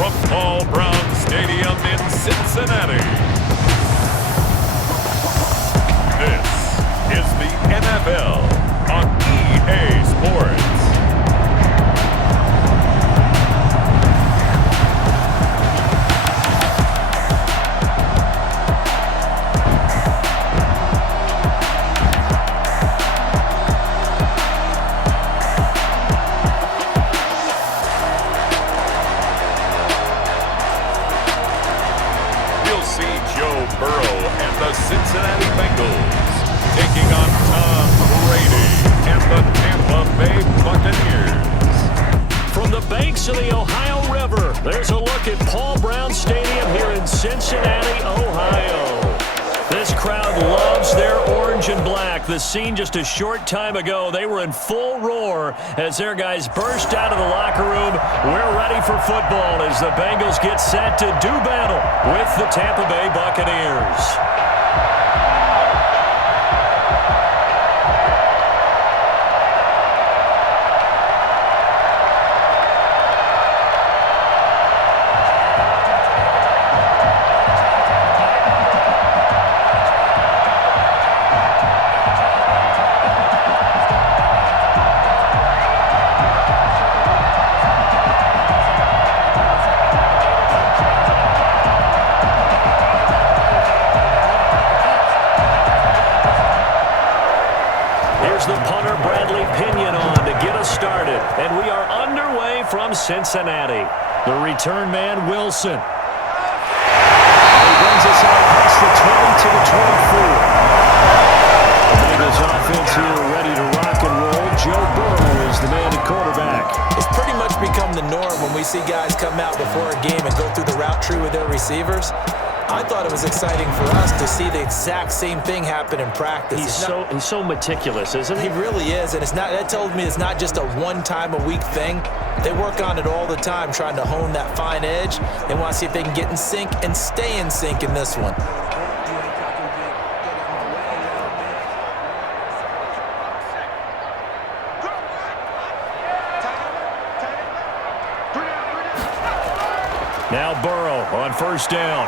from Paul Brown Stadium in Cincinnati. This is the NFL on EA Sports. The Cincinnati Bengals taking on Tom Brady and the Tampa Bay Buccaneers. From the banks of the Ohio River, there's a look at Paul Brown Stadium here in Cincinnati, Ohio. This crowd loves their orange and black. The scene just a short time ago, they were in full roar as their guys burst out of the locker room. We're ready for football as the Bengals get set to do battle with the Tampa Bay Buccaneers. Cincinnati. The return man, Wilson. He brings us out past the 20 to the 24. The Bengals offense here ready to rock and roll. Joe Burrow is the man at quarterback. It's pretty much become the norm when we see guys come out before a game and go through the route tree with their receivers. I thought it was exciting for us to see the exact same thing happen in practice. He's so meticulous, isn't he? He really is, and that tells me it's not just a one-time-a-week thing. They work on it all the time, trying to hone that fine edge. They want to see if they can get in sync and stay in sync in this one. Now Burrow on first down.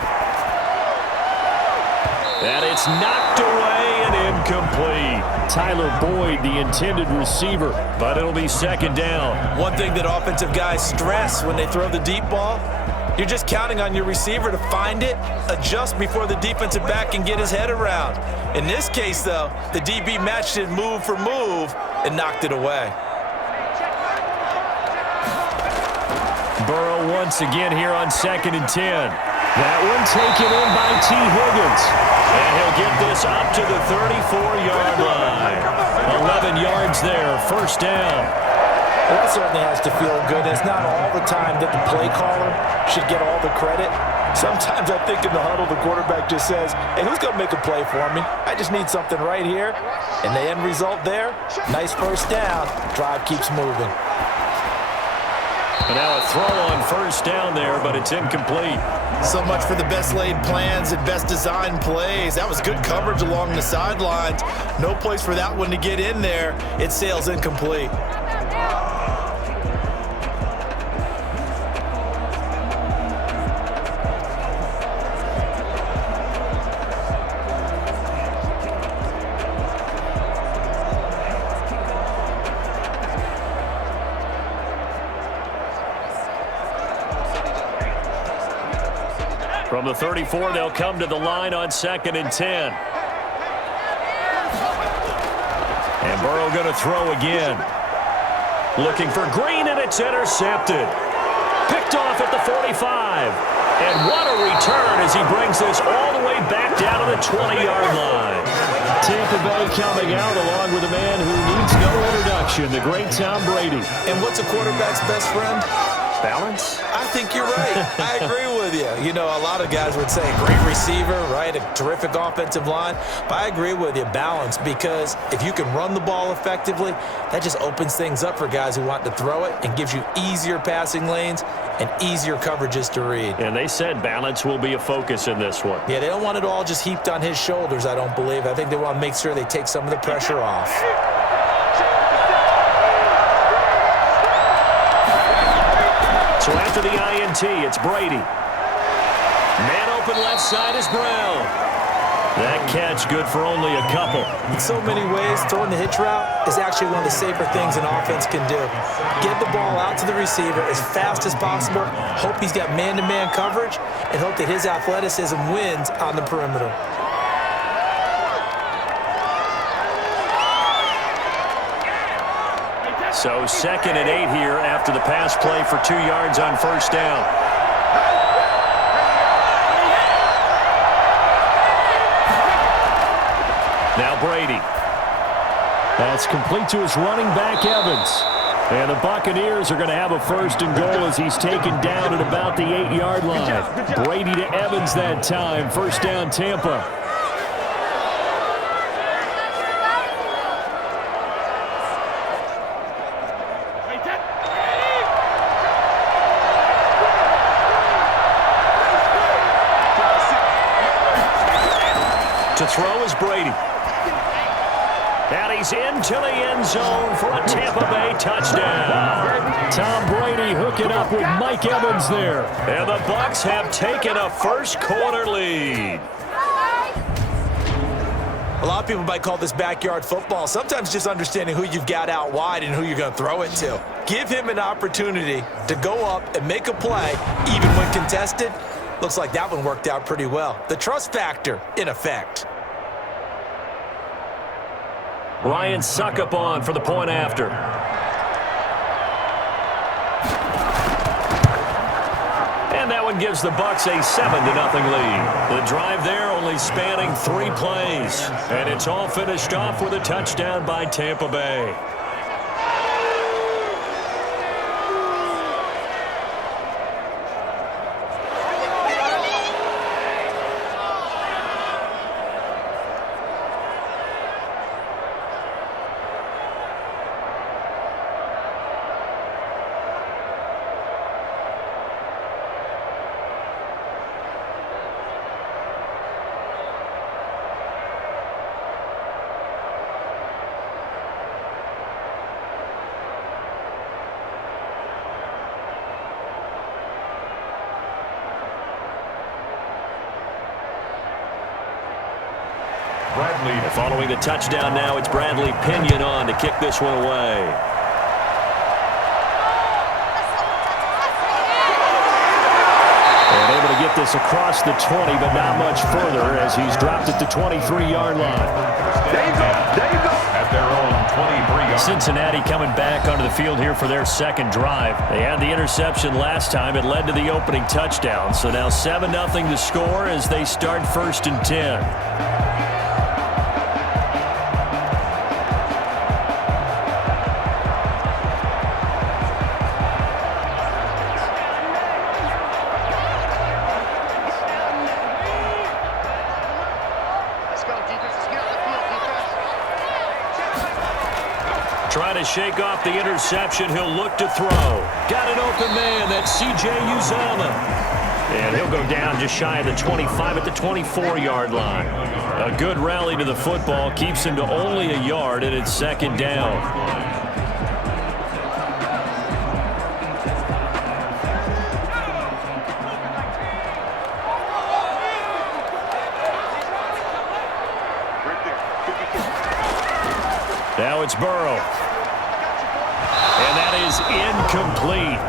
And it's knocked away and incomplete. Tyler Boyd, the intended receiver, but it'll be second down. One thing that offensive guys stress when they throw the deep ball, you're just counting on your receiver to find it, adjust before the defensive back can get his head around. In this case, though, the DB matched it move for move and knocked it away. Burrow once again here on 2nd and 10. That one taken in by T. Higgins. And he'll get this up to the 34-yard line. 11 yards there, first down. Well, that certainly has to feel good. It's not all the time that the play caller should get all the credit. Sometimes I think in the huddle, the quarterback just says, hey, who's going to make a play for me? I just need something right here. And the end result there, nice first down. Drive keeps moving. And now a throw on first down there, but it's incomplete. So much for the best laid plans and best designed plays. That was good coverage along the sidelines. No place for that one to get in there. It sails incomplete. From the 34, they'll come to the line on 2nd and 10. And Burrow going to throw again. Looking for Green, and it's intercepted. Picked off at the 45. And what a return as he brings this all the way back down to the 20-yard line. Tampa Bay coming out along with a man who needs no introduction, the great Tom Brady. And what's a quarterback's best friend? Balance? I think you're right. I agree with you. You know, a lot of guys would say great receiver, right? A terrific offensive line. But I agree with you, balance, because if you can run the ball effectively, that just opens things up for guys who want to throw it and gives you easier passing lanes and easier coverages to read. And they said balance will be a focus in this one. Yeah, they don't want it all just heaped on his shoulders, I don't believe. I think they want to make sure they take some of the pressure off. So after the INT. It's Brady. Man open left side is Brown. That catch good for only a couple. In so many ways, throwing the hitch route is actually one of the safer things an offense can do. Get the ball out to the receiver as fast as possible, hope he's got man-to-man coverage, and hope that his athleticism wins on the perimeter. So 2nd and 8 here after the pass play for 2 yards on first down. Now Brady. That's complete to his running back, Evans. And the Buccaneers are going to have a 1st and goal as he's taken down at about the 8-yard line. Brady to Evans that time. 1st down, Tampa. To throw is Brady. And he's into the end zone for a Tampa Bay touchdown. Tom Brady hooking up with Mike Evans there. And the Bucs have taken a 1st quarter lead. A lot of people might call this backyard football. Sometimes just understanding who you've got out wide and who you're going to throw it to. Give him an opportunity to go up and make a play, even when contested. Looks like that one worked out pretty well. The trust factor in effect. Ryan Suckup on for the point after. And that one gives the Bucs a 7-0 lead. The drive there only spanning 3 plays. And it's all finished off with a touchdown by Tampa Bay. Following the touchdown now, it's Bradley Pinion on to kick this one away. And able to get this across the 20, but not much further as he's dropped it to 23-yard line. There you go. At their own 23-yard. Cincinnati coming back onto the field here for their 2nd drive. They had the interception last time. It led to the opening touchdown. So now 7-0 to score as they start 1st and 10. Trying to shake off the interception. He'll look to throw. Got an open man. That's C.J. Uzomah. And he'll go down just shy of the 25 at the 24-yard line. A good rally to the football. Keeps him to only a yard, and it's 2nd down. Now it's Burrow. And that is incomplete.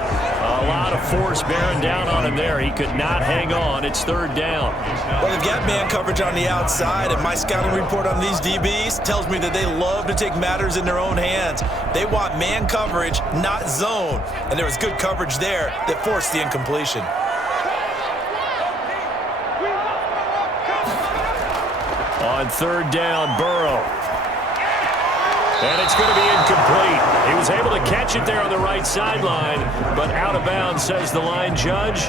A lot of force bearing down on him there. He could not hang on. It's 3rd down. Well, they've got man coverage on the outside, and my scouting report on these DBs tells me that they love to take matters in their own hands. They want man coverage, not zone. And there was good coverage there that forced the incompletion. On 3rd down, Burrow. And it's going to be incomplete. He was able to catch it there on the right sideline, but out of bounds, says the line judge.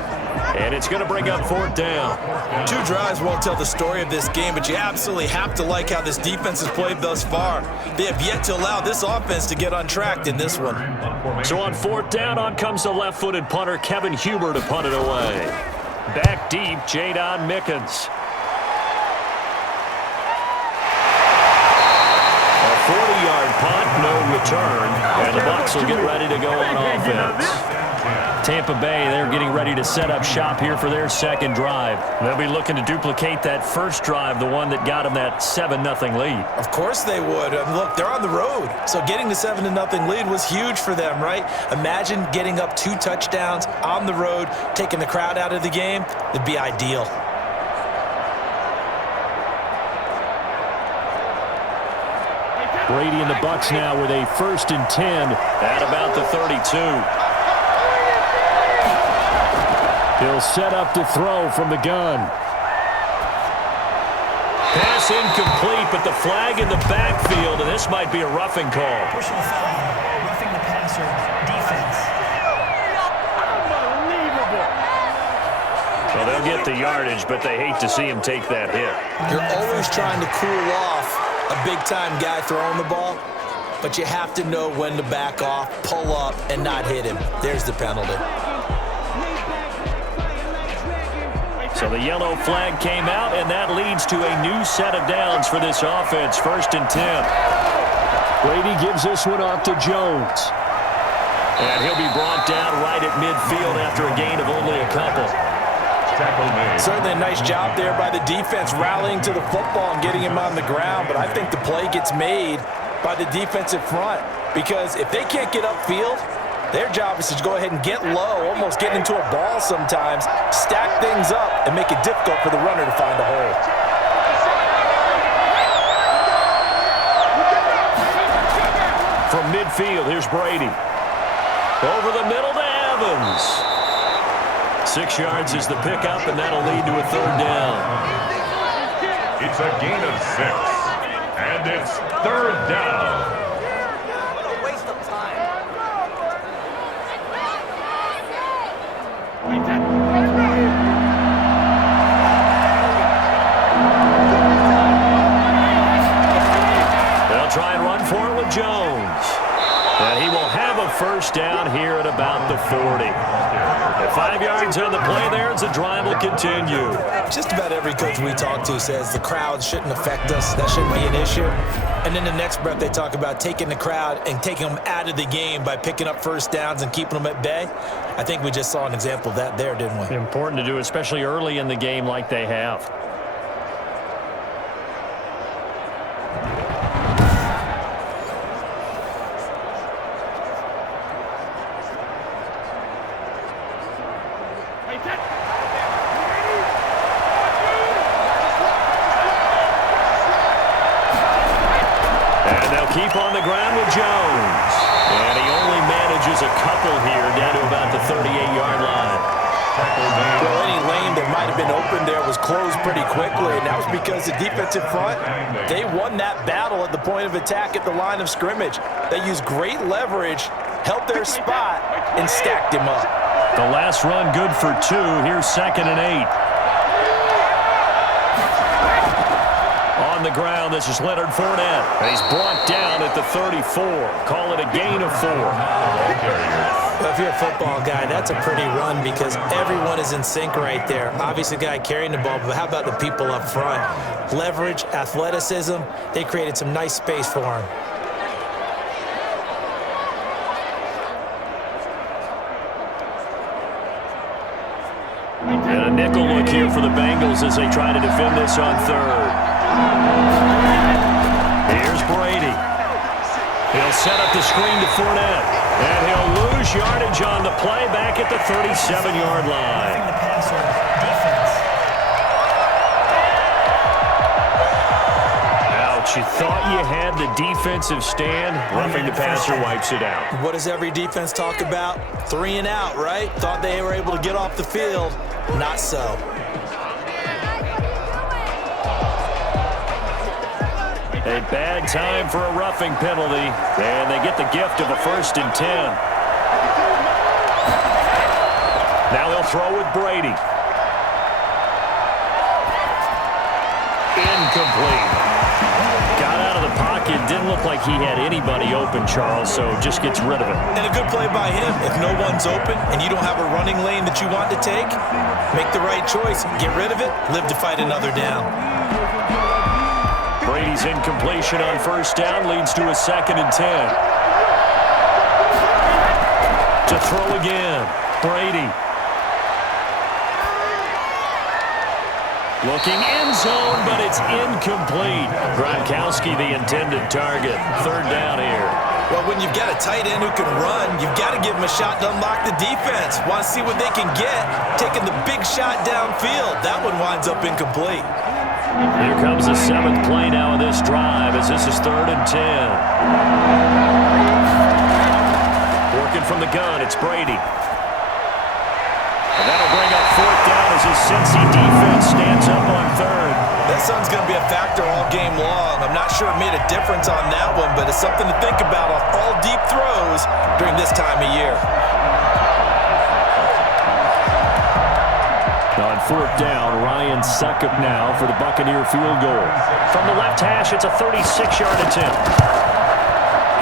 And it's going to bring up 4th down. 2 drives won't tell the story of this game, but you absolutely have to like how this defense has played thus far. They have yet to allow this offense to get untracked in this one. So on 4th down, on comes the left-footed punter, Kevin Huber, to punt it away. Back deep, Jadon Mickens. 40-yard punt, no return, and the Bucs will get ready to go on offense. Tampa Bay, they're getting ready to set up shop here for their second drive. They'll be looking to duplicate that first drive, the one that got them that 7-0 lead. Of course they would. Look, they're on the road, so getting the 7-0 lead was huge for them, right? Imagine getting up 2 touchdowns on the road, taking the crowd out of the game. It'd be ideal. Brady and the Bucs now with a 1st and 10 at about the 32. He'll set up to throw from the gun. Pass incomplete, but the flag in the backfield, and this might be a roughing call. Personal foul, roughing the passer, defense. Well, they'll get the yardage, but they hate to see him take that hit. You're always trying to cool off a big-time guy throwing the ball, but you have to know when to back off, pull up, and not hit him. There's the penalty. So the yellow flag came out, and that leads to a new set of downs for this offense. 1st and 10. Brady gives this one off to Jones. And he'll be brought down right at midfield after a gain of only a couple. Certainly a nice job there by the defense rallying to the football and getting him on the ground, but I think the play gets made by the defensive front because if they can't get upfield, their job is to go ahead and get low, almost get into a ball sometimes, stack things up, and make it difficult for the runner to find a hole. From midfield, here's Brady. Over the middle to Evans. 6 yards is the pickup, and that'll lead to a 3rd down. It's a gain of 6, and it's 3rd down. They'll try and run for it with Jones. And he will have a 1st down here at about the 40. At 5 yards on the play there, as the drive will continue. Just about every coach we talk to says the crowd shouldn't affect us. That shouldn't be an issue. And then the next breath they talk about taking the crowd and taking them out of the game by picking up 1st downs and keeping them at bay. I think we just saw an example of that there, didn't we? Important to do, especially early in the game like they have. Keep on the ground with Jones. And he only manages a couple here down to about the 38-yard line. Well, any lane that might have been open there was closed pretty quickly, and that was because the defensive front, they won that battle at the point of attack at the line of scrimmage. They used great leverage, held their spot, and stacked him up. The last run good for 2. Here's 2nd and 8. On the ground, this is Leonard Fournette. And he's brought down at the 34. Call it a gain of 4. Well, if you're a football guy, that's a pretty run because everyone is in sync right there. Obviously, the guy carrying the ball, but how about the people up front? Leverage, athleticism, they created some nice space for him. And a nickel look here for the Bengals as they try to defend this on 3rd. Here's Brady. He'll set up the screen to Fournette. And he'll lose yardage on the play back at the 37-yard line. Roughing the passer, defense. Ouch, you thought you had the defensive stand. Roughing the passer wipes it out. What does every defense talk about? 3 and out, right? Thought they were able to get off the field. Not so. A bad time for a roughing penalty, and they get the gift of a 1st and 10. Now he'll throw with Brady. Incomplete. Got out of the pocket. Didn't look like he had anybody open, Charles, so just gets rid of it. And a good play by him. If no one's open and you don't have a running lane that you want to take, make the right choice. Get rid of it. Live to fight another down. Brady's incompletion on 1st down leads to a 2nd and 10. To throw again. Brady. Looking end zone, but it's incomplete. Gronkowski, the intended target. Third down here. Well, when you've got a tight end who can run, you've got to give him a shot to unlock the defense. Want to see what they can get, taking the big shot downfield. That one winds up incomplete. Here comes the 7th play now of this drive as this is 3rd and 10. Working from the gun, it's Brady. And that'll bring up 4th down as his Cincy defense stands up on 3rd. That sun's going to be a factor all game long. I'm not sure it made a difference on that one, but it's something to think about on all deep throws during this time of year. On 4th down, Ryan Succop now for the Buccaneer field goal. From the left hash, it's a 36-yard attempt.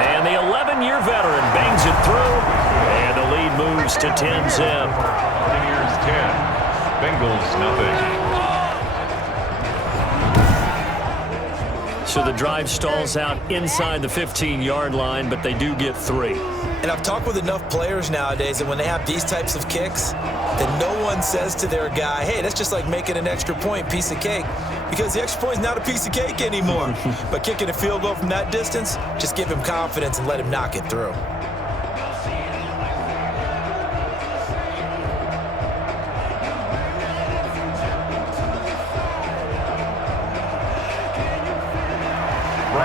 And the 11-year veteran bangs it through, and the lead moves to 10-zip. Buccaneers 10, Bengals nothing. So the drive stalls out inside the 15-yard line, but they do get 3. And I've talked with enough players nowadays that when they have these types of kicks, that no one says to their guy, hey, that's just like making an extra point, piece of cake. Because the extra point is not a piece of cake anymore. But kicking a field goal from that distance, just give him confidence and let him knock it through.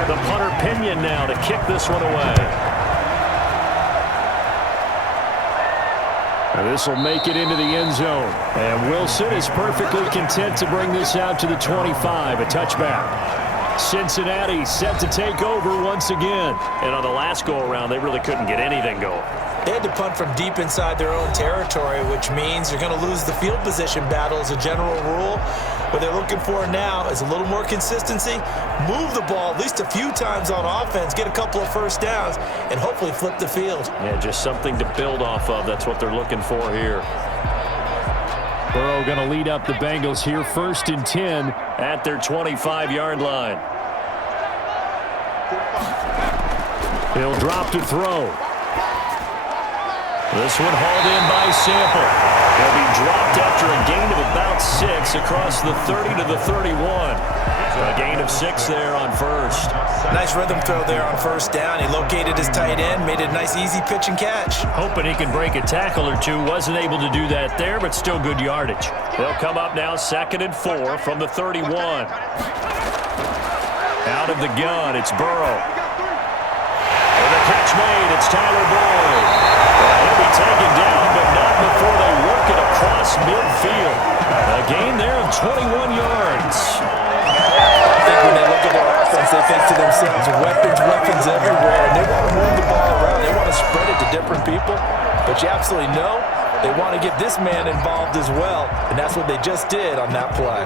The punter Pinion now to kick this one away. This will make it into the end zone. And Wilson is perfectly content to bring this out to the 25, a touchback. Cincinnati set to take over once again. And on the last go-around, they really couldn't get anything going. They had to punt from deep inside their own territory, which means you're going to lose the field position battle as a general rule. What they're looking for now is a little more consistency, move the ball at least a few times on offense, get a couple of first downs, and hopefully flip the field. Yeah, just something to build off of. That's what they're looking for here. Burrow going to lead up the Bengals here, 1st and 10 at their 25-yard line. He'll drop to throw. This one hauled in by Sample. He'll be dropped after a gain of about 6 across the 30 to the 31. A gain of 6 there on 1st. Nice rhythm throw there on 1st down. He located his tight end, made it a nice easy pitch and catch. Hoping he can break a tackle or two. Wasn't able to do that there, but still good yardage. They'll come up now 2nd and 4 from the 31. Out of the gun, it's Burrow. And the catch made, it's Tyler Boyd. He'll be taken down, but not before they work it across midfield. A gain there of 21 yards. I think when they look at their offense, they think to themselves, weapons everywhere. And they want to move the ball around. They want to spread it to different people. But you absolutely know they want to get this man involved as well. And that's what they just did on that play.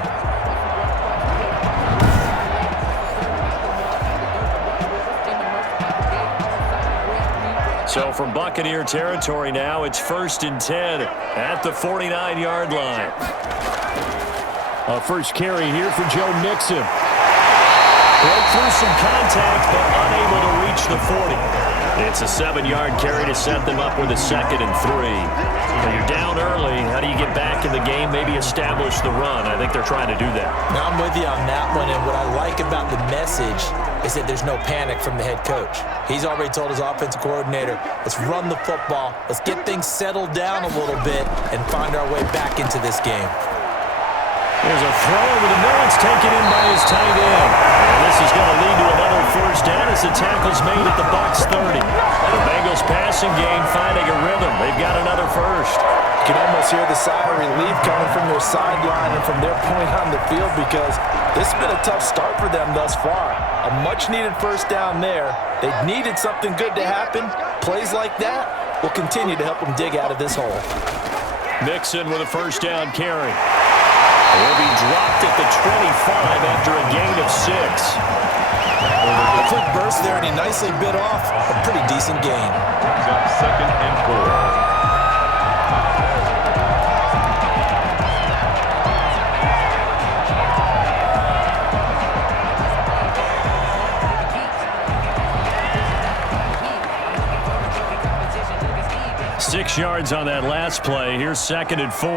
So from Buccaneer territory now, it's 1st and 10 at the 49-yard line. A first carry here for Joe Mixon. Broke through some contact, but unable to reach the 40. It's a 7-yard carry to set them up with a 2nd and 3. When you're down early, how do you get back in the game, maybe establish the run? I think they're trying to do that. Now I'm with you on that one, and what I like about the message is that there's no panic from the head coach. He's already told his offensive coordinator, let's run the football, let's get things settled down a little bit, and find our way back into this game. There's a throw over the middle. It's taken in by his tight end. And this is going to lead to another 1st down as the tackle's made at the Bucs 30. The Bengals passing game finding a rhythm. They've got another 1st. You can almost hear the sigh of relief coming from their sideline and from their point on the field because this has been a tough start for them thus far. A much-needed 1st down there. They needed something good to happen. Plays like that will continue to help them dig out of this hole. Mixon with a 1st down carry. Will be dropped at the 25 after a gain of 6. A quick burst there, and he nicely bit off a pretty decent gain. Brings up 2nd and 4. 6 yards on that last play. Here's 2nd and 4.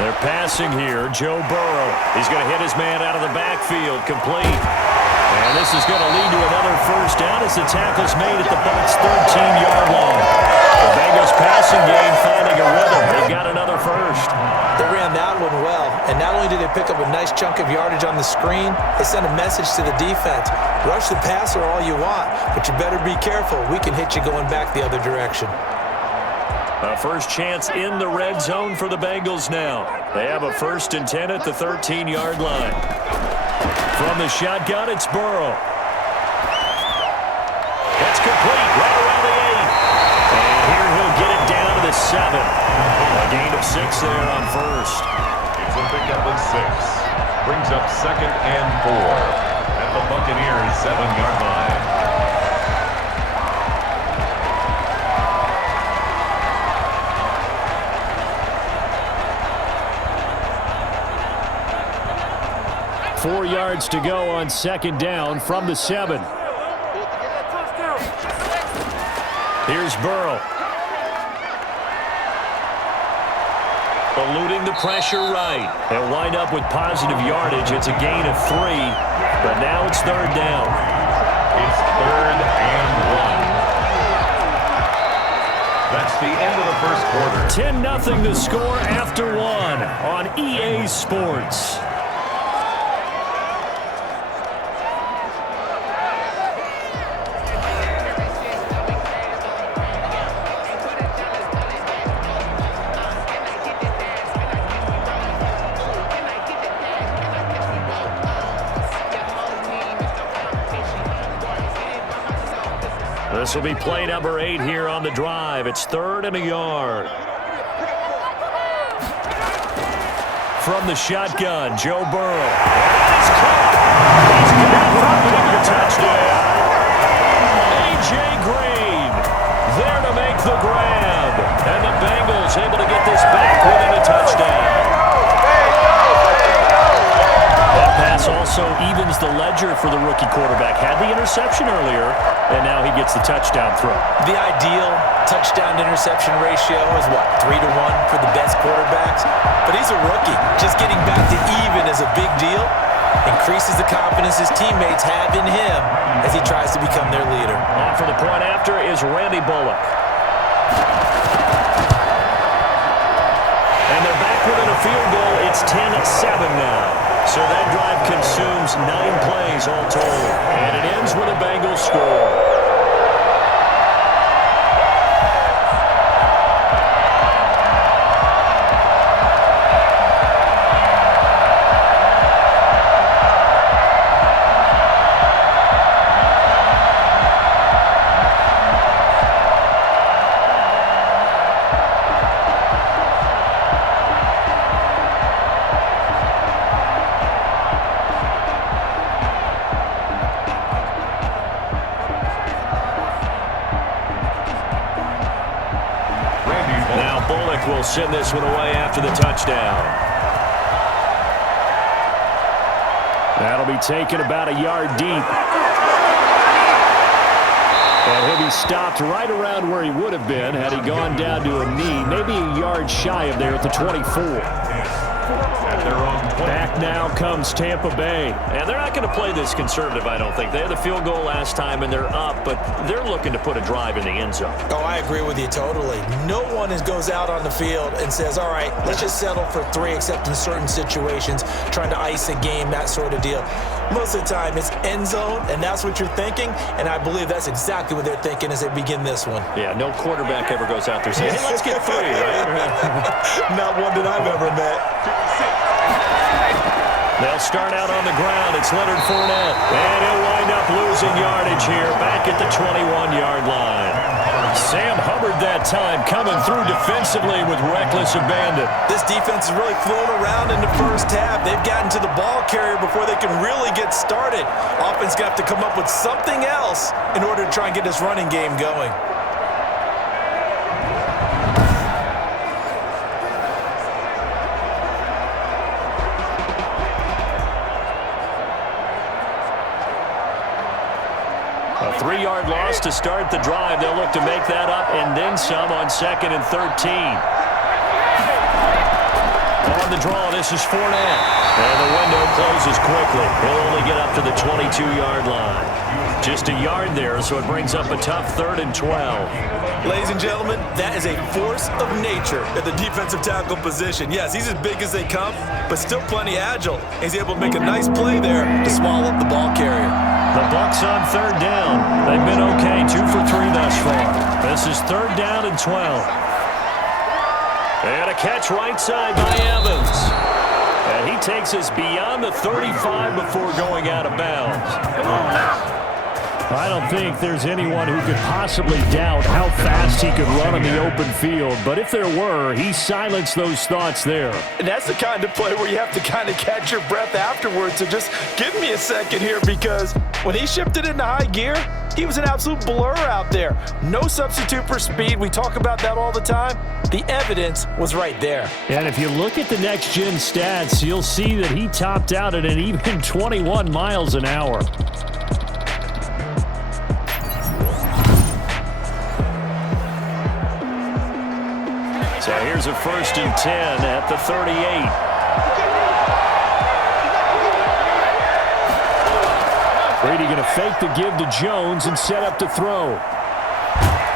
They're passing here. Joe Burrow. He's going to hit his man out of the backfield. Complete. And this is going to lead to another first down as the tackle's made at the Bucs' 13-yard line. The Bengals passing game finding a rhythm. They've got another first. They ran that one well, and not only did they pick up a nice chunk of yardage on the screen, they sent a message to the defense. Rush the passer all you want, but you better be careful. We can hit you going back the other direction. A first chance in the red zone for the Bengals now. They have a 1st and 10 at the 13-yard line. From the shotgun, it's Burrow. That's complete right around the 8. And here he'll get it down to the 7. A gain of 6 there on first. It's a pickup of 6. Brings up 2nd and 4 at the Buccaneers' 7-yard line. Four yards to go on 2nd down from the 7. Here's Burrow. Eluding the pressure right. They'll wind up with positive yardage. It's a gain of 3, but now it's 3rd down. It's 3rd and 1. That's the end of the first quarter. 10-0 the score after 1 on EA Sports. This will be play number 8 here on the drive. It's 3rd and a yard. From the shotgun, Joe Burrow. He's caught. He's got it for a bigger touchdown. A.J. Green there to make the grab. And the Bengals able to get this back within a touchdown. That pass also evens the ledger for the rookie quarterback. Had the interception earlier, and now he gets the touchdown throw. The ideal touchdown-interception ratio is, what, 3 to 1 for the best quarterbacks? But he's a rookie. Just getting back to even is a big deal. Increases the confidence his teammates have in him as he tries to become their leader. On for the point after is Randy Bullock. And they're back within a field goal. It's 10-7 now. So that drive consumes 9 plays all told. And it ends with a Bengals score. Will send this one away after the touchdown. That'll be taken about a yard deep. And he'll be stopped right around where he would have been had he gone down to a knee, maybe a yard shy of there at the 24. Back now comes Tampa Bay. And they're not going to play this conservative, I don't think. They had the field goal last time, and they're up, but they're looking to put a drive in the end zone. Oh, I agree with you totally. No one goes out on the field and says, all right, let's just settle for 3, except in certain situations, trying to ice a game, that sort of deal. Most of the time, it's end zone, and that's what you're thinking, and I believe that's exactly what they're thinking as they begin this one. Yeah, no quarterback ever goes out there saying, hey, let's get 3, right? Not one that I've ever met. They'll start out on the ground. It's Leonard Fournette. And he'll wind up losing yardage here back at the 21-yard line. Sam Hubbard that time coming through defensively with reckless abandon. This defense has really flown around in the first half. They've gotten to the ball carrier before they can really get started. Offense going to have to come up with something else in order to try and get this running game going. A 3-yard loss to start the drive. They'll look to make that up and then some on 2nd and 13. On the draw, this is Fournette. And the window closes quickly. He'll only get up to the 22-yard line. Just a yard there, so it brings up a tough 3rd and 12. Ladies and gentlemen, that is a force of nature at the defensive tackle position. Yes, he's as big as they come, but still plenty agile. He's able to make a nice play there to swallow up the ball carrier. The Bucs on 3rd down. They've been okay, 2 for 3 thus far. This is 3rd down and 12. And a catch right side by Evans. And he takes us beyond the 35 before going out of bounds. I don't think there's anyone who could possibly doubt how fast he could run on the open field. But if there were, he silenced those thoughts there. And that's the kind of play where you have to kind of catch your breath afterwards. So just give me a second here, because when he shifted into high gear, he was an absolute blur out there. No substitute for speed. We talk about that all the time. The evidence was right there. And if you look at the next-gen stats, you'll see that he topped out at an even 21 miles an hour. So here's a 1st and 10 at the 38. Brady going to fake the give to Jones and set up to throw.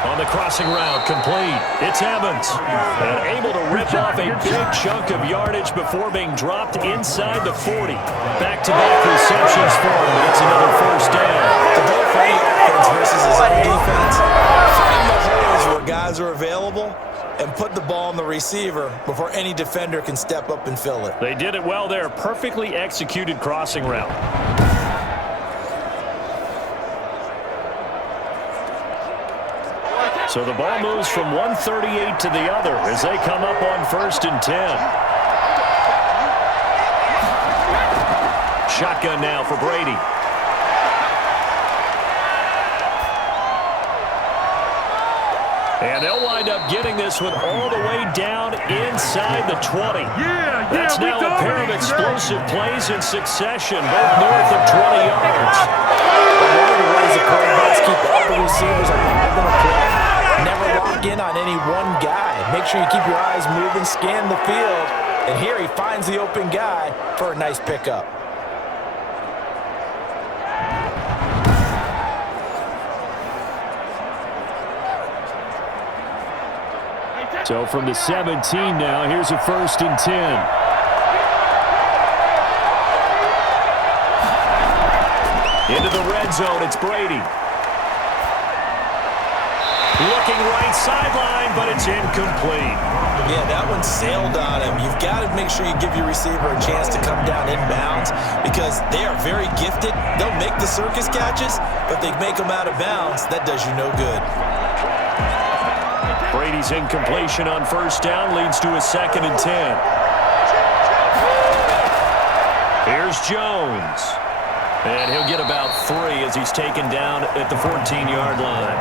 On the crossing route, complete. It's Evans. And able to rip off a big chunk of yardage before being dropped inside the 40. Back-to-back receptions for him, but it's another 1st down. The goal for the offense versus his own defense, find the holes where guys are available and put the ball on the receiver before any defender can step up and fill it. They did it well there. Perfectly executed crossing route. So the ball moves from 138 to the other as they come up on 1st and 10. Shotgun now for Brady. And they'll wind up getting this one all the way down inside the 20. That's now a pair of explosive plays in succession, both north of 20 yards. One of the ways the quarterbacks keep all the receivers alive in a play. Never lock in on any one guy. Make sure you keep your eyes moving, scan the field. And here he finds the open guy for a nice pickup. So from the 17 now, here's a 1st and 10. Into the red zone, it's Brady. Looking right sideline, but it's incomplete. Yeah, that one sailed on him. You've got to make sure you give your receiver a chance to come down inbounds because they are very gifted. They'll make the circus catches, but they make them out of bounds. That does you no good. Brady's incompletion on 1st down leads to a 2nd and 10. Here's Jones. And he'll get about 3 as he's taken down at the 14-yard line.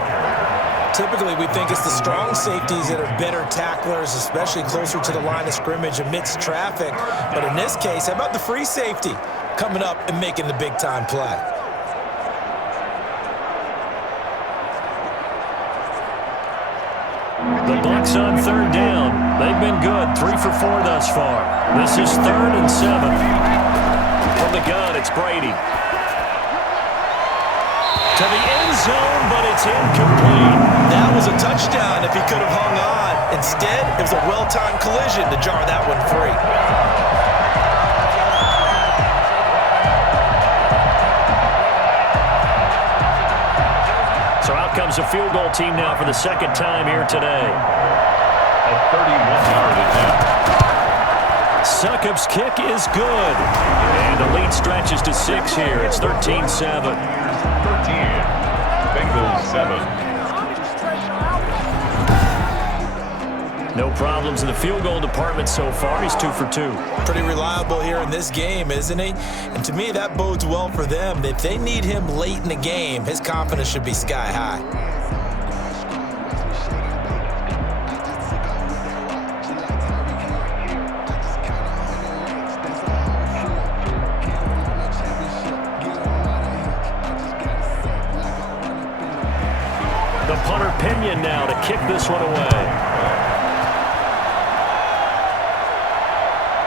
Typically, we think it's the strong safeties that are better tacklers, especially closer to the line of scrimmage amidst traffic. But in this case, how about the free safety coming up and making the big-time play? The Bucs on 3rd down. They've been good, 3 for 4 thus far. This is 3rd and 7. From the gun, it's Brady. To the end zone, but it's incomplete. That was a touchdown if he could have hung on. Instead, it was a well-timed collision to jar that one free. So out comes a field goal team now for the 2nd time here today. A 31-yard attempt. Succop's kick is good. And the lead stretches to 6 here. It's 13-7. 13. Bengals 7. No problems in the field goal department so far. He's 2 for 2. Pretty reliable here in this game, isn't he? And to me, that bodes well for them. If they need him late in the game, his confidence should be sky high. The punter Pinion now to kick this one away.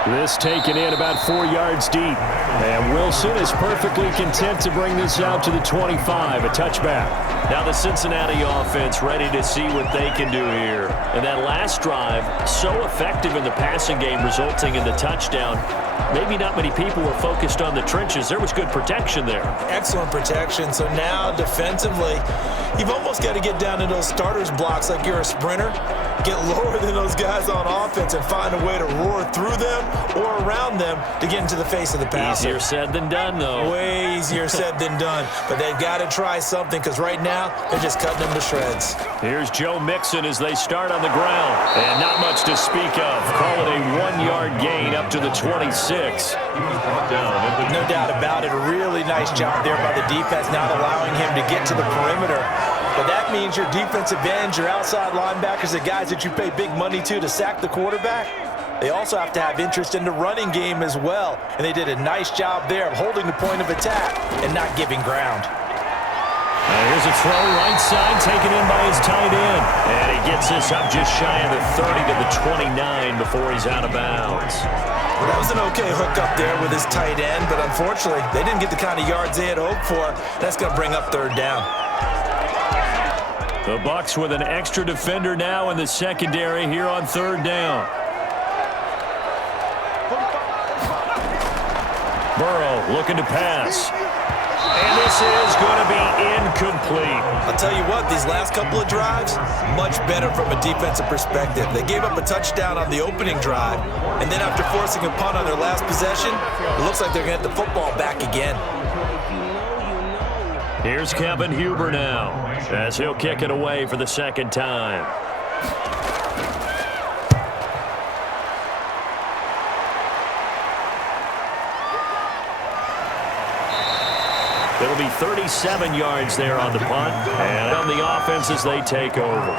This taken in about 4 yards deep. And Wilson is perfectly content to bring this out to the 25, a touchback. Now the Cincinnati offense ready to see what they can do here. And that last drive, so effective in the passing game, resulting in the touchdown. Maybe not many people were focused on the trenches. There was good protection there. Excellent protection. So now defensively, you've almost got to get down to those starters blocks like you're a sprinter. Get lower than those guys on offense and find a way to roar through them or around them to get into the face of the passer. Easier said than done, though. Way easier said than done. But they've got to try something because right now they're just cutting them to shreds. Here's Joe Mixon as they start on the ground. And not much to speak of. Call it a 1-yard gain up to the 26. No doubt about it. A really nice job there by the defense, not allowing him to get to the perimeter. But that means your defensive ends, your outside linebackers, the guys that you pay big money to sack the quarterback, they also have to have interest in the running game as well. And they did a nice job there of holding the point of attack and not giving ground. Here's a throw right side taken in by his tight end. And he gets this up just shy of the 30 to the 29 before he's out of bounds. Well, that was an okay hook up there with his tight end, but unfortunately, they didn't get the kind of yards they had hoped for. That's going to bring up third down. The Bucs with an extra defender now in the secondary here on third down. Burrow looking to pass. And this is going to be incomplete. I'll tell you what, these last couple of drives, much better from a defensive perspective. They gave up a touchdown on the opening drive, and then after forcing a punt on their last possession, it looks like they're going to get the football back again. Here's Kevin Huber now, as he'll kick it away for the second time. It'll be 37 yards there on the punt, and on the offense as they take over.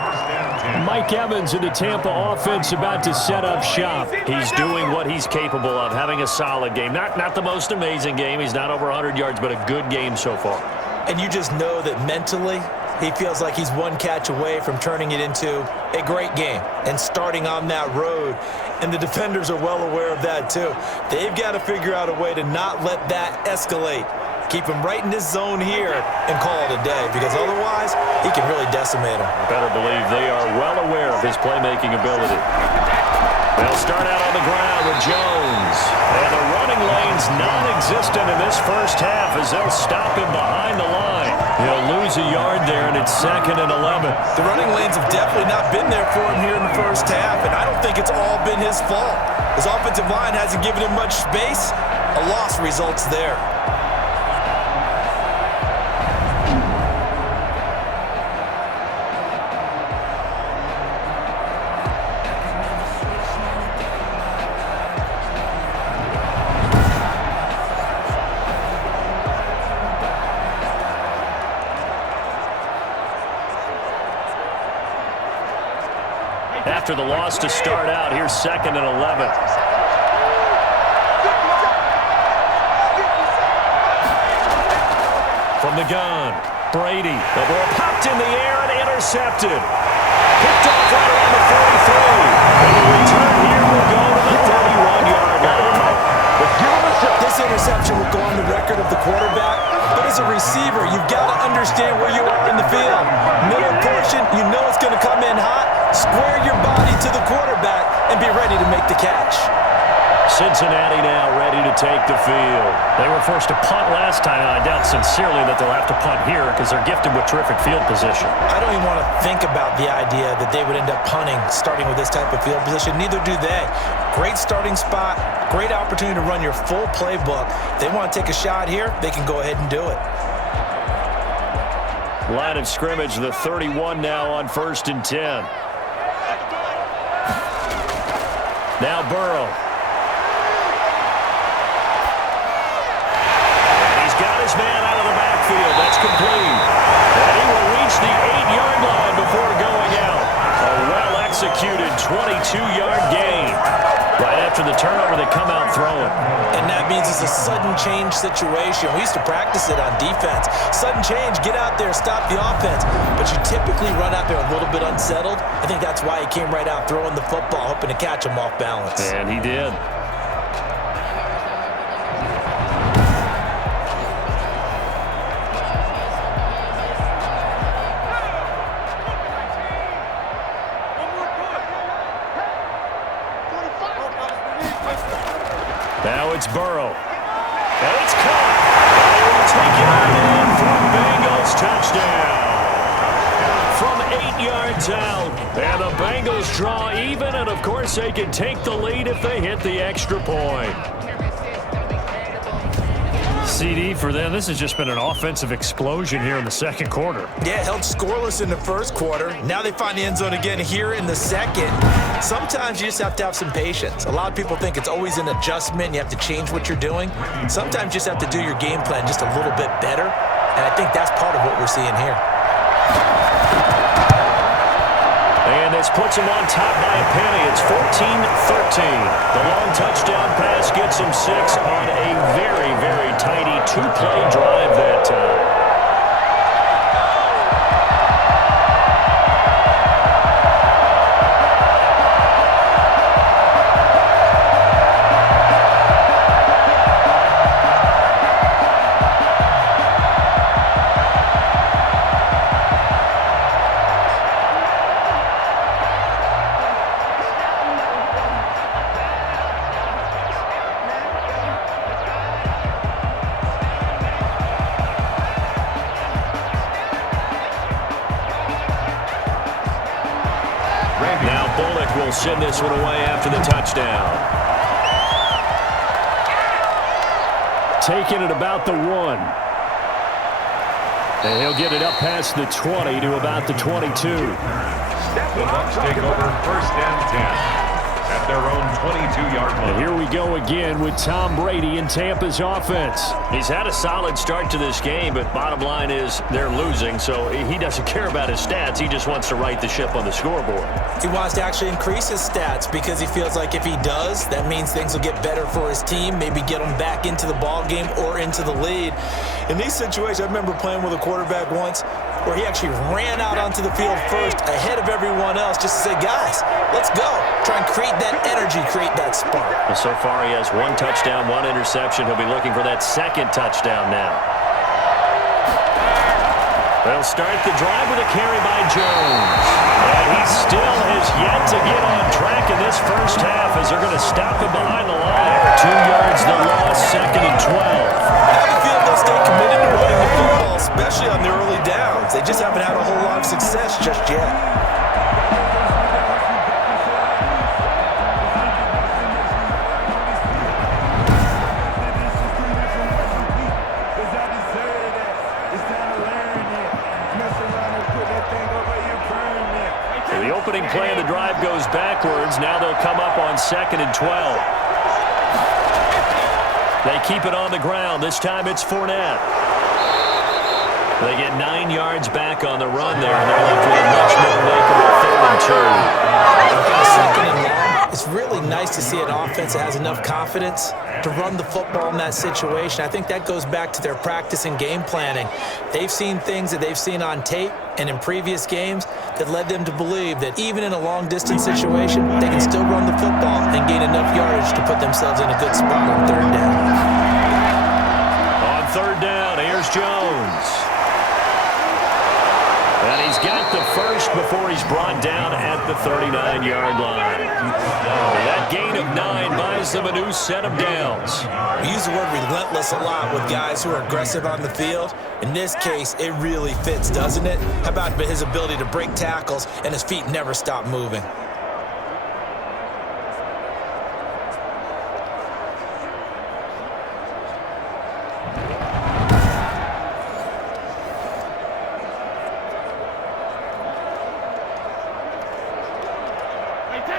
Mike Evans in the Tampa offense about to set up shop. He's doing what he's capable of, having a solid game. Not the most amazing game. He's not over 100 yards, but a good game so far. And you just know that mentally, he feels like he's one catch away from turning it into a great game and starting on that road. And the defenders are well aware of that too. They've got to figure out a way to not let that escalate. Keep him right in this zone here and call it a day, because otherwise he can really decimate him. Better believe they are well aware of his playmaking ability. They'll start out on the ground with Jones. And the running lane's non-existent in this first half as they'll stop him behind the line. He'll lose a yard there, and it's 2nd and 11. The running lanes have definitely not been there for him here in the first half, and I don't think it's all been his fault. His offensive line hasn't given him much space. A loss results there. After the loss to start out, here's 2nd and 11. From the gun, Brady. The ball popped in the air and intercepted. Picked off right around the 43. And the return here will go to the 31-yard line. This interception will go on the record of the quarterback, but as a receiver, you've got to understand where you are in the field. Middle portion, you know it's going to come in hot. Square your body to the quarterback and be ready to make the catch. Cincinnati now ready to take the field. They were forced to punt last time, and I doubt sincerely that they'll have to punt here because they're gifted with terrific field position. I don't even want to think about the idea that they would end up punting starting with this type of field position. Neither do they. Great starting spot, great opportunity to run your full playbook. If they want to take a shot here, they can go ahead and do it. Line of scrimmage, the 31 now on 1st and 10. Now Burrow. And he's got his man out of the backfield. That's complete. And he will reach the 8-yard line before going out. A well-executed 22-yard gain. Right after the turnover, they come out throwing. And that means it's a sudden change situation. We used to practice it on defense. Sudden change, get out there, stop the offense. But you typically run out there a little bit unsettled. I think that's why he came right out throwing the football, hoping to catch him off balance. And he did. Now it's Burrow. And it's caught. Taken on in for Bengals touchdown. From 8 yards out. And the Bengals draw even, and of course they can take the lead if they hit the extra point. CD for them, this has just been an offensive explosion here in the second quarter. Yeah, held scoreless in the first quarter. Now they find the end zone again here in the second. Sometimes you just have to have some patience. A lot of people think it's always an adjustment. You have to change what you're doing. Sometimes you just have to do your game plan just a little bit better. And I think that's part of what we're seeing here. And this puts him on top by a penny. It's 14-13. The long touchdown pass gets him 6 on a very, very tidy two-play drive that time. Will send this one away after the touchdown. Taking it about the 1. And he'll get it up past the 20 to about the 22. The Bucs take over 1st and 10 at their own 22-yard line. And here we go again with Tom Brady in Tampa's offense. He's had a solid start to this game, but bottom line is they're losing, so he doesn't care about his stats. He just wants to right the ship on the scoreboard. He wants to actually increase his stats because he feels like if he does, that means things will get better for his team, maybe get him back into the ball game or into the lead. In these situations, I remember playing with a quarterback once where he actually ran out onto the field first ahead of everyone else just to say, guys, let's go. Try and create that energy, create that spark. Well, so far he has 1 touchdown, 1 interception. He'll be looking for that 2nd touchdown now. They'll start the drive with a carry by Jones. And he still has yet to get on track in this first half as they're going to stop him behind the line. 2 yards the loss, 2nd and 12. I have a feeling they'll stay committed to running the football, especially on the early downs. They just haven't had a whole lot of success just yet. The opening play of the drive goes backwards. Now they'll come up on 2nd and 12. They keep it on the ground. This time it's Fournette. They get 9 yards back on the run there, and they're left with a much more makeable 3rd and 2. 2nd and long. It's really nice to see an offense that has enough confidence to run the football in that situation. I think that goes back to their practice and game planning. They've seen things that they've seen on tape and in previous games that led them to believe that even in a long-distance situation, they can still run the football and gain enough yardage to put themselves in a good spot on 3rd down. On 3rd down, here's Jones. And he's got the first before he's brought down at the 39-yard line. That gain of 9 buys them a new set of downs. We use the word relentless a lot with guys who are aggressive on the field. In this case, it really fits, doesn't it? How about his ability to break tackles and his feet never stop moving?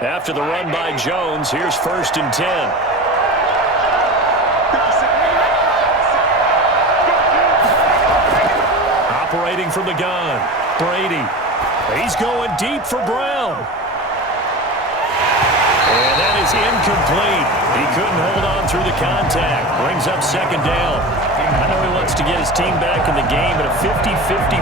After the run by Jones, here's 1st and 10. Operating from the gun, Brady. He's going deep for Brown. And that is incomplete. He couldn't hold on through the contact. Brings up second down. I know he wants to get his team back in the game, but a 50-50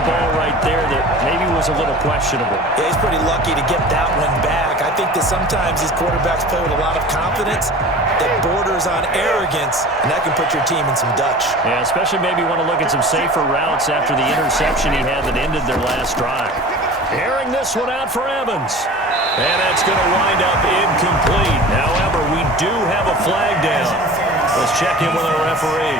ball right there that maybe was a little questionable. Yeah, he's pretty lucky to get that one back. I think that sometimes these quarterbacks play with a lot of confidence that borders on arrogance, and that can put your team in some Dutch. Yeah, especially maybe want to look at some safer routes after the interception he had that ended their last drive. Airing this one out for Evans. And that's going to wind up incomplete. However, we do have a flag down. Let's check in with our referee.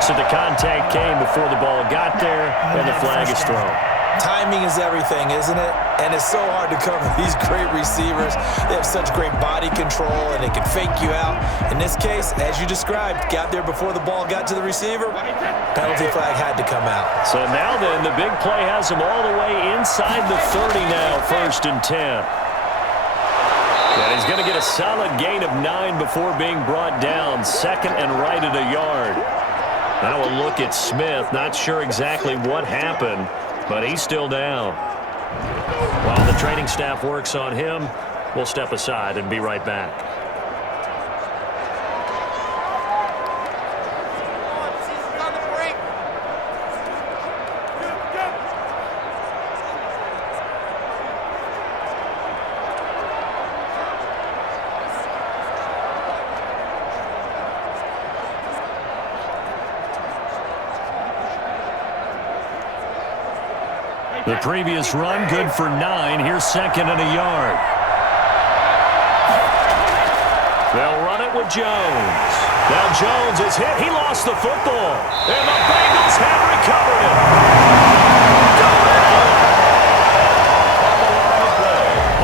So the contact came before the ball got there, and the flag is thrown. Timing is everything, isn't it? And it's so hard to cover these great receivers. They have such great body control, and they can fake you out. In this case, as you described, got there before the ball got to the receiver. Penalty flag had to come out. So now then, the big play has him all the way inside the 30 now, 1st and 10. And he's going to get a solid gain of 9 before being brought down, 2nd and right at a yard. Now a look at Smith. Not sure exactly what happened, but he's still down. While the training staff works on him, we'll step aside and be right back. The previous run, good for 9. Here's 2nd and a yard. They'll run it with Jones. Now Jones is hit. He lost the football. And the Bengals have recovered it.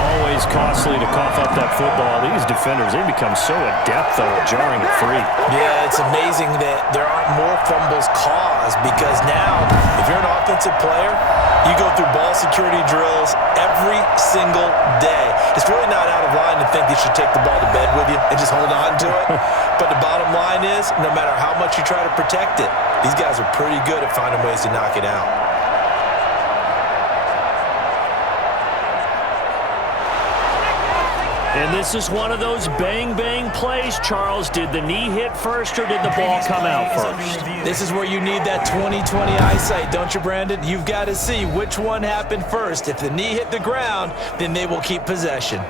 Always costly to cough up that football. These defenders, they become so adept, though, at jarring it free. Yeah, it's amazing that there aren't more fumbles caused because now, if you're an offensive player, you go through ball security drills every single day. It's really not out of line to think you should take the ball to bed with you and just hold on to it. But the bottom line is, no matter how much you try to protect it, these guys are pretty good at finding ways to knock it out. And this is one of those bang-bang plays, Charles. Did the knee hit first or did the ball come out first? This is where you need that 20/20 eyesight, don't you, Brandon? You've got to see which one happened first. If the knee hit the ground, then they will keep possession.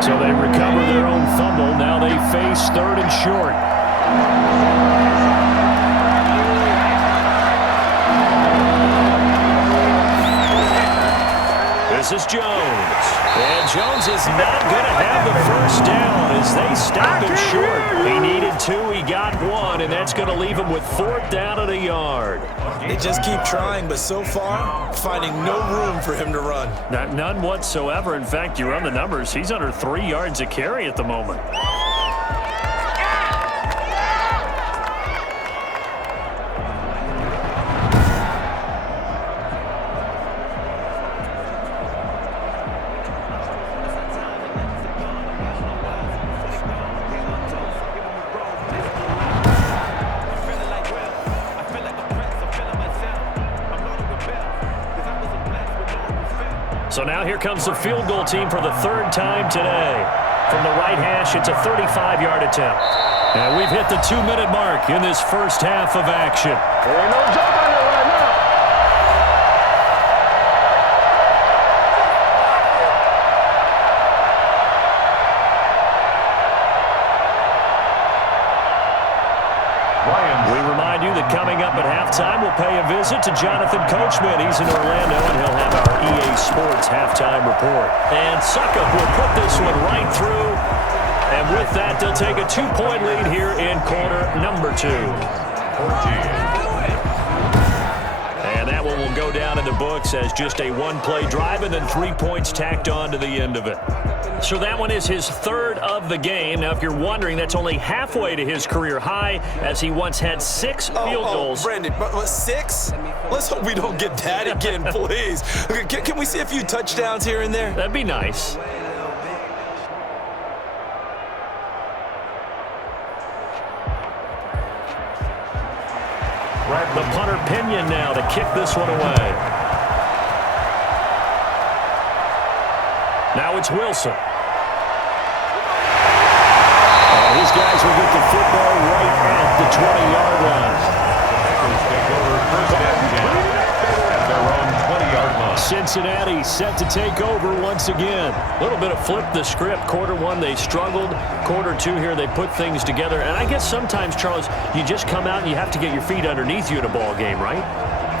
So they recover their own fumble. Now they face 3rd and short. This is Jones. And Jones is not going to have the first down as they stop it short. He needed 2, he got 1, and that's going to leave him with 4th down at a yard. They just keep trying, but so far, finding no room for him to run. None whatsoever. In fact, you run the numbers, he's under 3 yards a carry at the moment. So now here comes the field goal team for the 3rd time today. From the right hash, it's a 35-yard attempt. And we've hit the 2-minute mark in this first half of action. There ain't no joke on it right now. We remind you that coming up at halftime, we'll pay a visit to Jonathan Coachman. He's in Orlando, and he'll have our EA Sports halftime report. And Suckup will put this one right through. And with that, they'll take a 2-point lead here in quarter number 2. And that one will will go down in the books as just a one-play drive and then 3 points tacked on to the end of it. So that one is his third of the game. Now, if you're wondering, that's only halfway to his career high, as he once had 6 field goals. Brandon, but 6? Let's hope we don't get that again, please. Can we see a few touchdowns here and there? That'd be nice. The punter Pinion now to kick this one away. Now it's Wilson. These guys will get the football right at the 20-yard line. Cincinnati set to take over once again. A little bit of flip the script. Quarter one, they struggled. Quarter two here, they put things together. And I guess sometimes, Charles, you just come out and you have to get your feet underneath you in a ball game, right?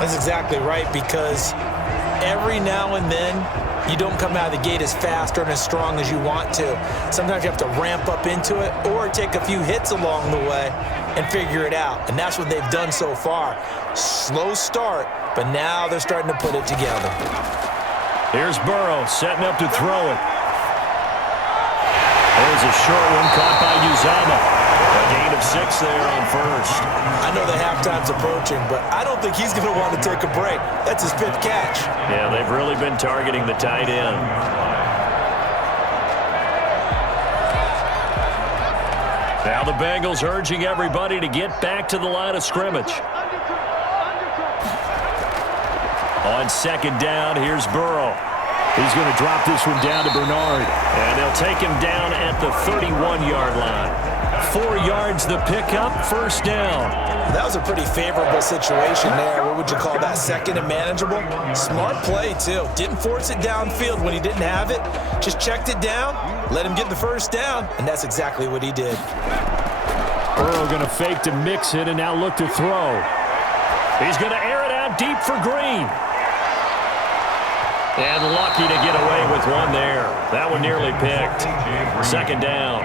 That's exactly right, because every now and then, you don't come out of the gate as fast or as strong as you want to. Sometimes you have to ramp up into it or take a few hits along the way and figure it out. And that's what they've done so far. Slow start, but now they're starting to put it together. Here's Burrow setting up to throw it. There's a short one caught by Uzama. A gain of 6 there on first. I know the halftime's approaching, but I don't think he's going to want to take a break. That's his 5th catch. Yeah, they've really been targeting the tight end. Now the Bengals urging everybody to get back to the line of scrimmage. On second down, here's Burrow. He's going to drop this one down to Bernard. And they'll take him down at the 31-yard line. 4 yards the pickup, first down. That was a pretty favorable situation there. What would you call that? Second and manageable? Smart play, too. Didn't force it downfield when he didn't have it. Just checked it down, let him get the first down, and that's exactly what he did. Burrow going to fake to mix it and now look to throw. He's going to air it out deep for Green. And lucky to get away with one there. That one nearly picked. Second down.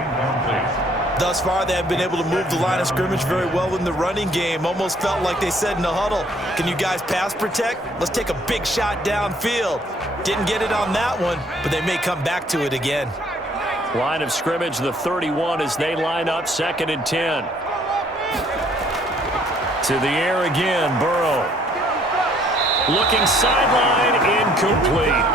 Thus far, they have been able to move the line of scrimmage very well in the running game. Almost felt like they said in the huddle, can you guys pass protect? Let's take a big shot downfield. Didn't get it on that one, but they may come back to it again. Line of scrimmage, the 31 as they line up, 2nd and 10. To the air again, Burrow. Looking sideline, incomplete.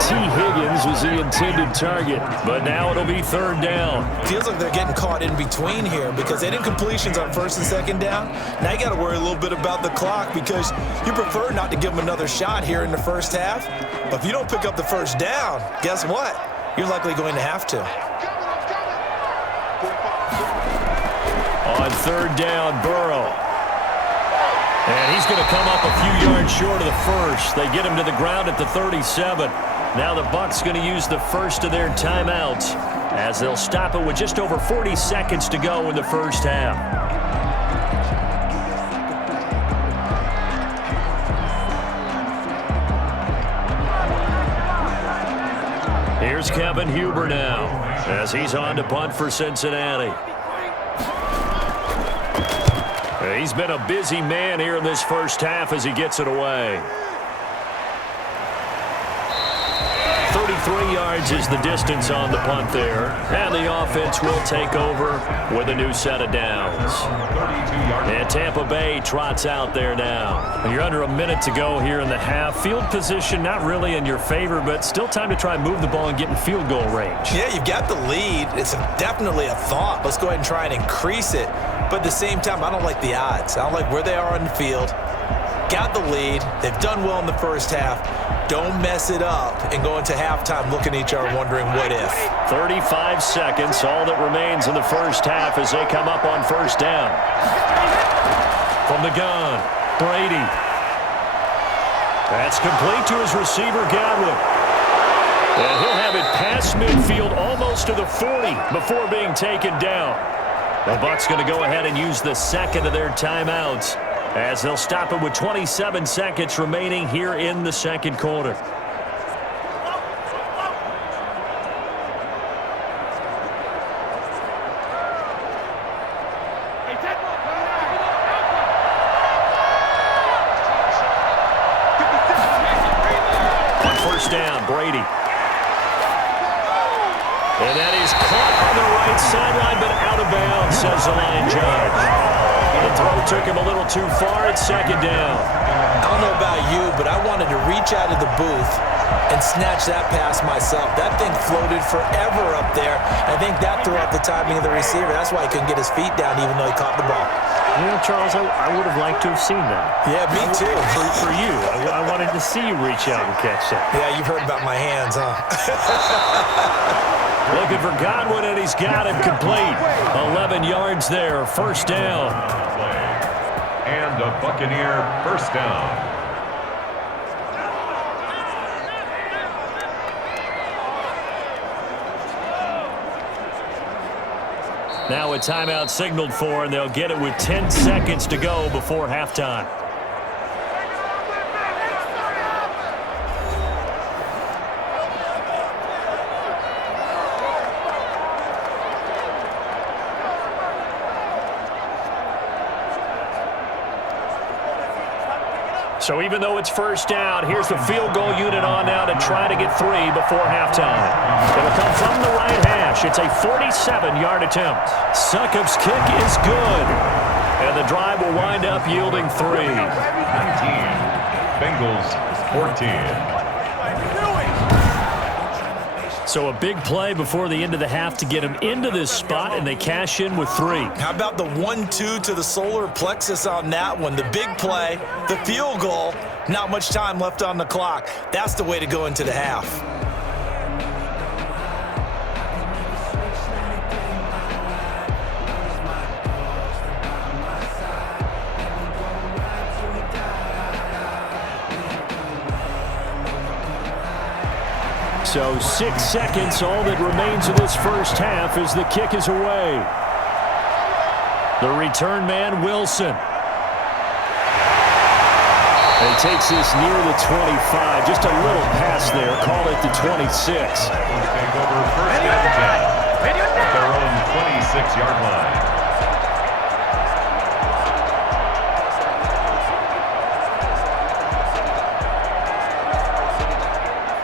T. Higgins was the intended target, but now it'll be 3rd down. Feels like they're getting caught in between here because they did completions on 1st and 2nd down. Now you got to worry a little bit about the clock because you prefer not to give them another shot here in the first half. But if you don't pick up the first down, guess what? You're likely going to have to. On 3rd down, Burrow. And he's going to come up a few yards short of the first. They get him to the ground at the 37. Now the Bucs going to use the first of their timeouts as they'll stop it with just over 40 seconds to go in the first half. Here's Kevin Huber now as he's on to punt for Cincinnati. He's been a busy man here in this first half as he gets it away. 33 yards is the distance on the punt there. And the offense will take over with a new set of downs. And Tampa Bay trots out there now. You're under a minute to go here in the half. Field position not really in your favor, but still time to try and move the ball and get in field goal range. Yeah, you've got the lead. It's definitely a thought. Let's go ahead and try and increase it. But at the same time, I don't like the odds. I don't like where they are on the field. Got the lead. They've done well in the first half. Don't mess it up and go into halftime looking at each other wondering what if. 35 seconds, all that remains in the first half as they come up on first down. From the gun, Brady. That's complete to his receiver, Godwin. And he'll have it past midfield almost to the 40 before being taken down. The Bucs going to go ahead and use the second of their timeouts as they'll stop it with 27 seconds remaining here in the second quarter. first down. Brady. And that is caught on the right sideline, but out of bounds, says the line judge. The throw took him a little too far at second down. I don't know about you, but I wanted to reach out of the booth and snatch that pass myself. That thing floated forever up there. I think that threw off the timing of the receiver. That's why he couldn't get his feet down even though he caught the ball. You know, Charles, I would have liked to have seen that. Yeah, me too. For you. I wanted to see you reach out and catch that. Yeah, you've heard about my hands, huh? Looking for Godwin, and he's got him complete. 11 yards there, first down. And a Buccaneer first down. Now a timeout signaled for, and they'll get it with 10 seconds to go before halftime. So even though it's first down, here's the field goal unit on now to try to get 3 before halftime. It'll come from the right hash. It's a 47-yard attempt. Succop's kick is good. And the drive will wind up yielding 3. 19. Bengals 14. So a big play before the end of the half to get him into this spot, and they cash in with 3. How about the 1-2 to the solar plexus on that one? The big play, the field goal, not much time left on the clock. That's the way to go into the half. So 6 seconds, all that remains of this first half as the kick is away. The return man, Wilson. He takes this near the 25. Just a little pass there. Call it the 26. Take over first down at their own 26-yard line.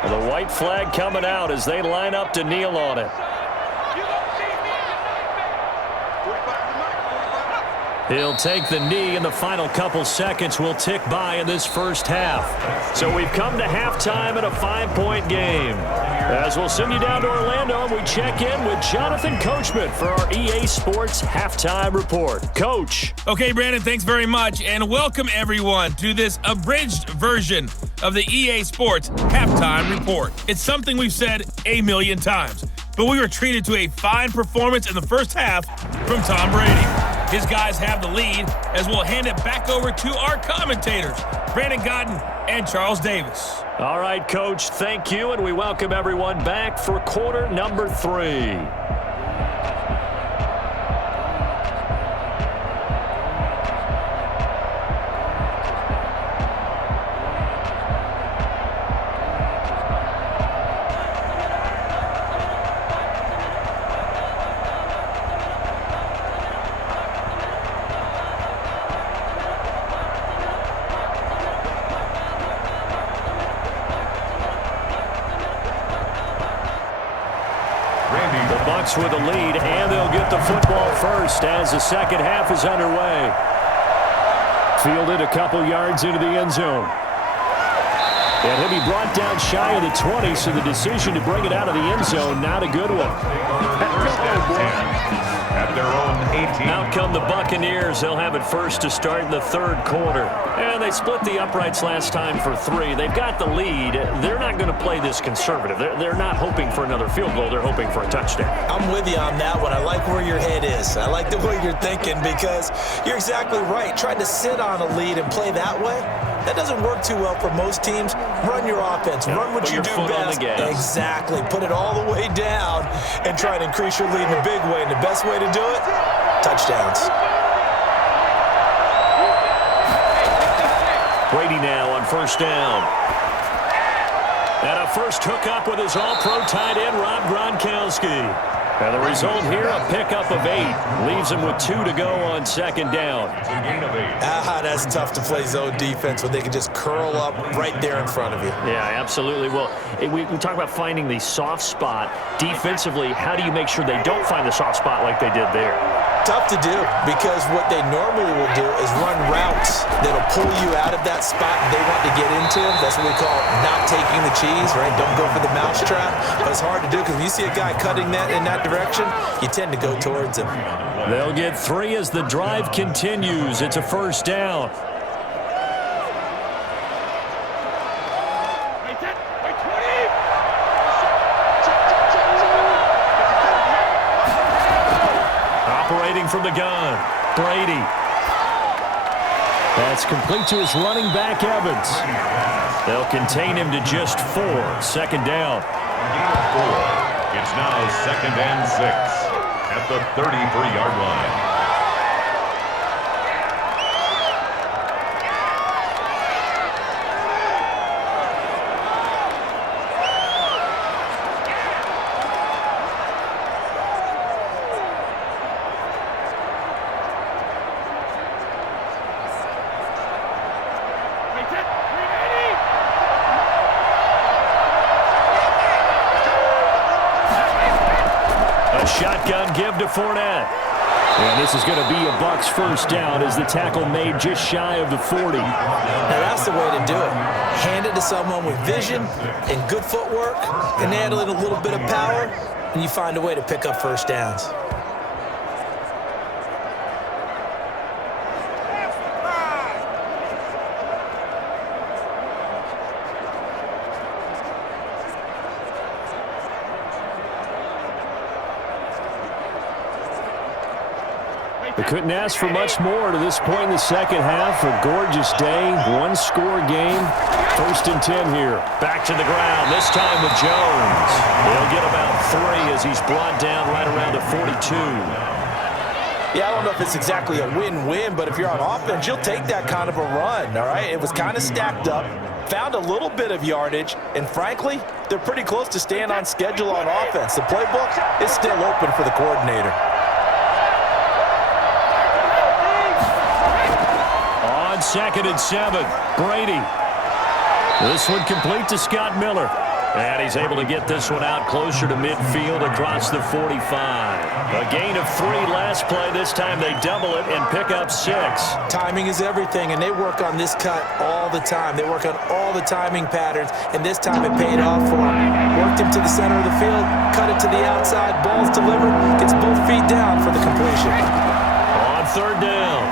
The white flag coming out as they line up to kneel on it. He'll take the knee, and the final couple seconds will tick by in this first half. So we've come to halftime in a 5-point game. As we'll send you down to Orlando, and we check in with Jonathan Coachman for our EA Sports Halftime Report. Coach. Okay, Brandon, thanks very much, and welcome everyone to this abridged version of the EA Sports Halftime Report. It's something we've said a million times, but we were treated to a fine performance in the first half from Tom Brady. His guys have the lead as we'll hand it back over to our commentators, Brandon Godden and Charles Davis. All right, Coach, thank you, and we welcome everyone back for quarter number 3. With the lead, and they'll get the football first as the second half is underway. Fielded a couple yards into the end zone. And he'll be brought down shy of the 20, so the decision to bring it out of the end zone, not a good one. First and 10 at their own 18. Out come the Buccaneers. They'll have it first to start in the third quarter. And they split the uprights last time for 3. They've got the lead. They're not going to play this conservative. They're not hoping for another field goal. They're hoping for a touchdown. I'm with you on that one. I like where your head is. I like the way you're thinking because you're exactly right. Trying to sit on a lead and play that way, that doesn't work too well for most teams. Run your offense. Run what you do best. Exactly. Put it all the way down and try to increase your lead in a big way. And the best way to do it, touchdowns. Brady now on first down. And a first hookup with his all-pro tight end, Rob Gronkowski. And the result here, a pickup of 8. Leaves him with 2 to go on second down. That's tough to play zone defense when they can just curl up right there in front of you. Yeah, absolutely. Well, we talk about finding the soft spot. Defensively, how do you make sure they don't find the soft spot like they did there? Tough to do, because what they normally will do is run routes that'll pull you out of that spot they want to get into. That's what we call not taking the cheese, right? Don't go for the mousetrap. But it's hard to do because when you see a guy cutting that in that direction, you tend to go towards him. They'll get 3 as the drive continues. It's a first down. Operating from the gun, Brady. That's complete to his running back, Evans. They'll contain him to just 4. Second down. It's now 2nd and 6 at the 33-yard line. Shotgun give to Fournette. And this is going to be a Bucs first down as the tackle made just shy of the 40. Now that's the way to do it. Hand it to someone with vision and good footwork and add in a little bit of power, and you find a way to pick up first downs. They couldn't ask for much more to this point in the second half. A gorgeous day, one-score game. 1st and 10 here. Back to the ground, this time with Jones. He'll get about 3 as he's brought down right around the 42. Yeah, I don't know if it's exactly a win-win, but if you're on offense, you'll take that kind of a run, all right? It was kind of stacked up, found a little bit of yardage, and frankly, they're pretty close to staying on schedule on offense. The playbook is still open for the coordinator. On 2nd and 7, Brady. This one complete to Scott Miller. And he's able to get this one out closer to midfield across the 45. A gain of 3 last play. This time they double it and pick up 6. Timing is everything, and they work on this cut all the time. They work on all the timing patterns, and this time it paid off for him. Worked him to the center of the field, cut it to the outside, ball's delivered, gets both feet down for the completion. On 3rd down,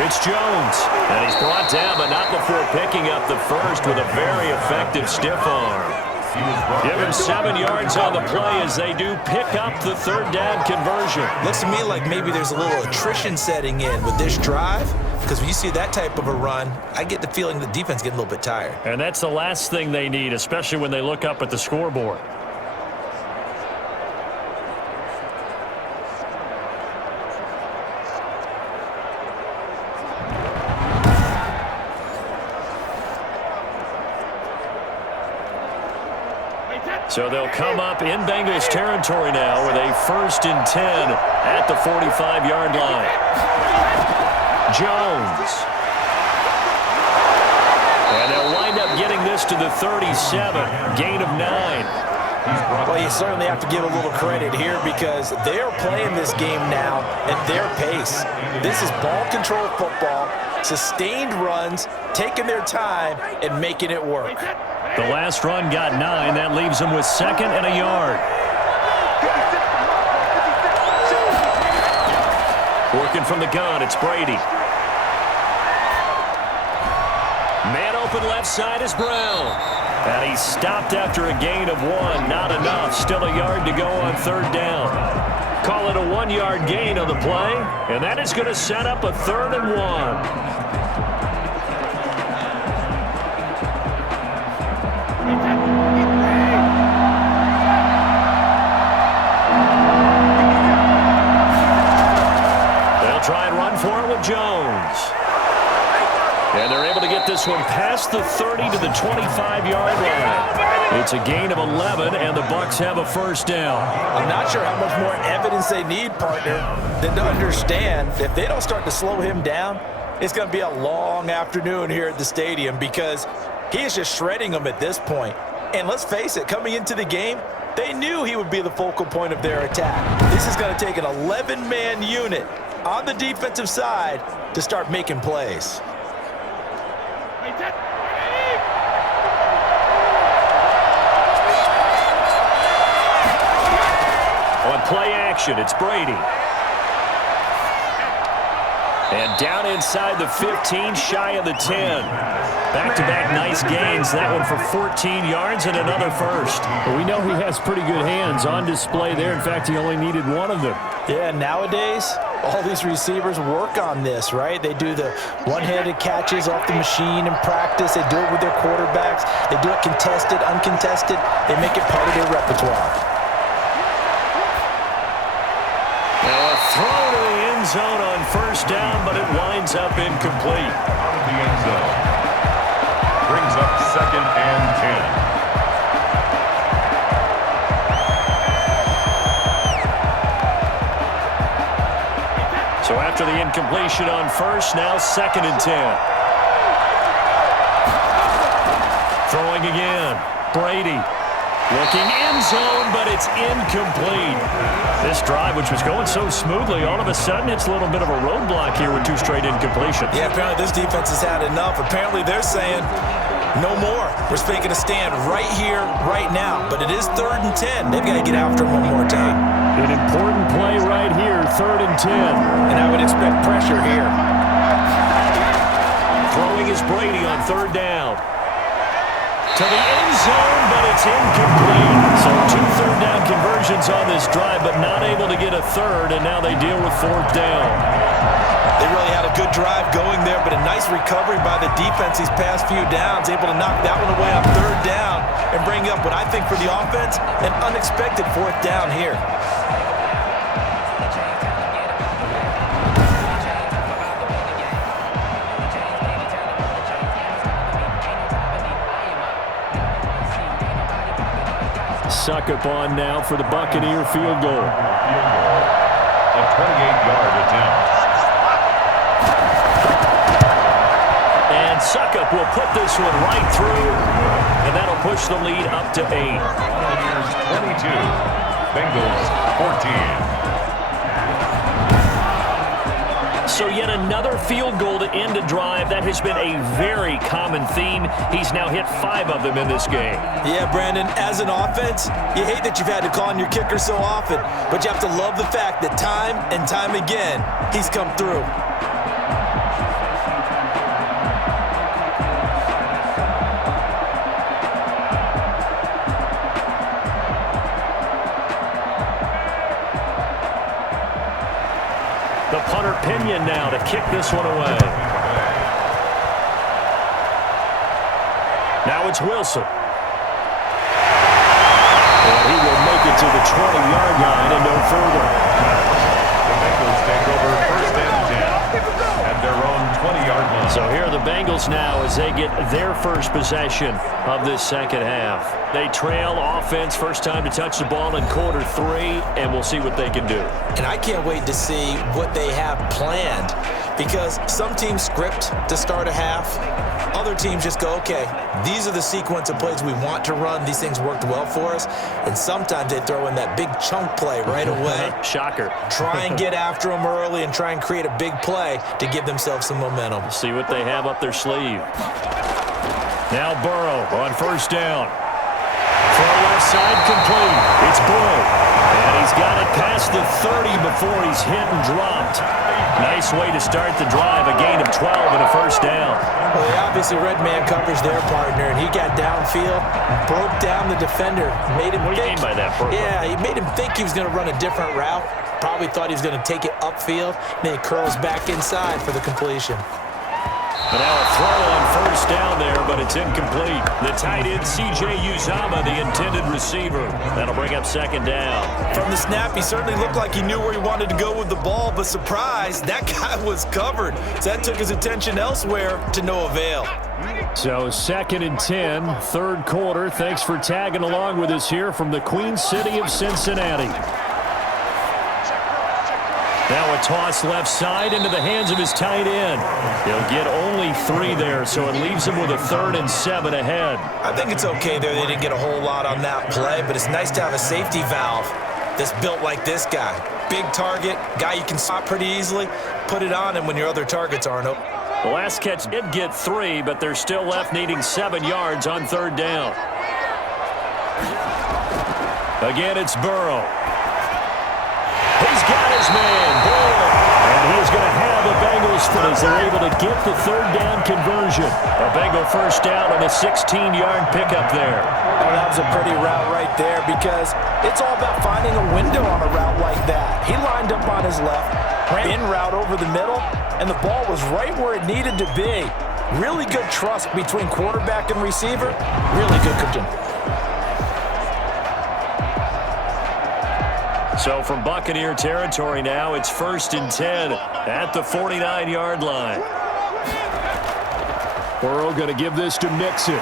it's Jones. And he's brought down, but not before picking up the first with a very effective stiff arm. Give him 7 yards on the play as they do pick up the 3rd down conversion. Looks to me like maybe there's a little attrition setting in with this drive, because when you see that type of a run, I get the feeling the defense getting a little bit tired. And that's the last thing they need, especially when they look up at the scoreboard. So they'll come up in Bengals territory now with a 1st and 10 at the 45-yard line. Jones. And they'll wind up getting this to the 37, gain of 9. Well, you certainly have to give a little credit here because they're playing this game now at their pace. This is ball control football, sustained runs, taking their time, and making it work. The last run got 9. That leaves them with 2nd and a yard. Working from the gun, it's Brady. Man open left side is Brown. And he stopped after a gain of 1. Not enough. Still a yard to go on 3rd down. Call it a 1-yard gain on the play. And that is going to set up a 3rd and 1. They'll try and run for it with Jones. And they're able to get this one past the 30 to the 25-yard line. It's a gain of 11, and the Bucs have a first down. I'm not sure how much more evidence they need, partner, than to understand that if they don't start to slow him down, it's going to be a long afternoon here at the stadium because he is just shredding them at this point. And let's face it, coming into the game, they knew he would be the focal point of their attack. This is going to take an 11-man unit on the defensive side to start making plays. On play action, it's Brady. And down inside the 15, shy of the 10. Back-to-back nice gains. That one for 14 yards and another first. Well, we know he has pretty good hands on display there. In fact, he only needed one of them. Yeah, nowadays, all these receivers work on this, right? They do the one-handed catches off the machine in practice. They do it with their quarterbacks. They do it contested, uncontested. They make it part of their repertoire. Now a throw to the end zone on first down, but it winds up incomplete. Out of the end zone. Brings up 2nd and 10. So after the incompletion on first, now 2nd and 10. Throwing again. Brady. Looking end zone, but it's incomplete. This drive, which was going so smoothly, all of a sudden it's a little bit of a roadblock here with 2 straight incompletions. Yeah, apparently this defense has had enough. Apparently they're saying no more. We're making a stand right here, right now. But it is 3rd and 10. They've got to get after him one more time. An important play right here, 3rd and 10. And I would expect pressure here. Throwing is Brady on 3rd down. To the end zone, but it's incomplete. So 2 third-down conversions on this drive, but not able to get a third, and now they deal with 4th down. They really had a good drive going there, but a nice recovery by the defense these past few downs, able to knock that one away on 3rd down and bring up what I think for the offense, an unexpected 4th down here. Suck up on now for the Buccaneer field goal. A 28-yard attempt. And Suckup will put this one right through, and that'll push the lead up to 8. Buccaneers 22, Bengals 14. So yet another field goal to end a drive. That has been a very common theme. He's now hit 5 of them in this game. Yeah, Brandon, as an offense, you hate that you've had to call on your kicker so often, but you have to love the fact that time and time again, he's come through. The punter Pinion now to kick this one away. Now it's Wilson. And he will make it to the 20-yard line and no further. The Bengals take over 1st and 10 at their own 20-yard line. So here are the Bengals now as they get their first possession of this second half. They trail offense, first time to touch the ball in quarter 3, and we'll see what they can do. And I can't wait to see what they have planned, because some teams script to start a half. Other teams just go, okay, these are the sequence of plays we want to run. These things worked well for us. And sometimes they throw in that big chunk play right away. Shocker. Try and get after them early and try and create a big play to give themselves some momentum. See what they have up their sleeve. Now Burrow on first down. Throw left side complete. It's Bull. And he's got it past the 30 before he's hit and dropped. Nice way to start the drive. A gain of 12 and a first down. Well, they obviously red man covers their partner, and he got downfield, broke down the defender, made him What do you think. mean by that, Burrow? Yeah, he made him think he was going to run a different route. Probably thought he was going to take it upfield. Then he curls back inside for the completion. And now a throw on first down there, but it's incomplete. The tight end, C.J. Uzomah, the intended receiver. That'll bring up second down. From the snap, he certainly looked like he knew where he wanted to go with the ball, but surprise, that guy was covered. So that took his attention elsewhere to no avail. So 2nd and 10, third quarter. Thanks for tagging along with us here from the Queen City of Cincinnati. Now a toss left side into the hands of his tight end. He'll get only 3 there, so it leaves him with a 3rd and 7 ahead. I think it's okay there. They didn't get a whole lot on that play, but it's nice to have a safety valve that's built like this guy. Big target, guy you can spot pretty easily. Put it on him when your other targets aren't open. The last catch did get 3, but they're still left needing 7 yards on 3rd down. Again, it's Burrow. He's got his man, Burrow. And he's going to have the Bengals as they're able to get the 3rd down conversion. A Bengal first down on a 16-yard pickup there. Oh, that was a pretty route right there because it's all about finding a window on a route like that. He lined up on his left, ran in route over the middle, and the ball was right where it needed to be. Really good trust between quarterback and receiver. Really good coaching. So from Buccaneer territory now, it's 1st and 10 at the 49-yard line. Burrow going to give this to Mixon.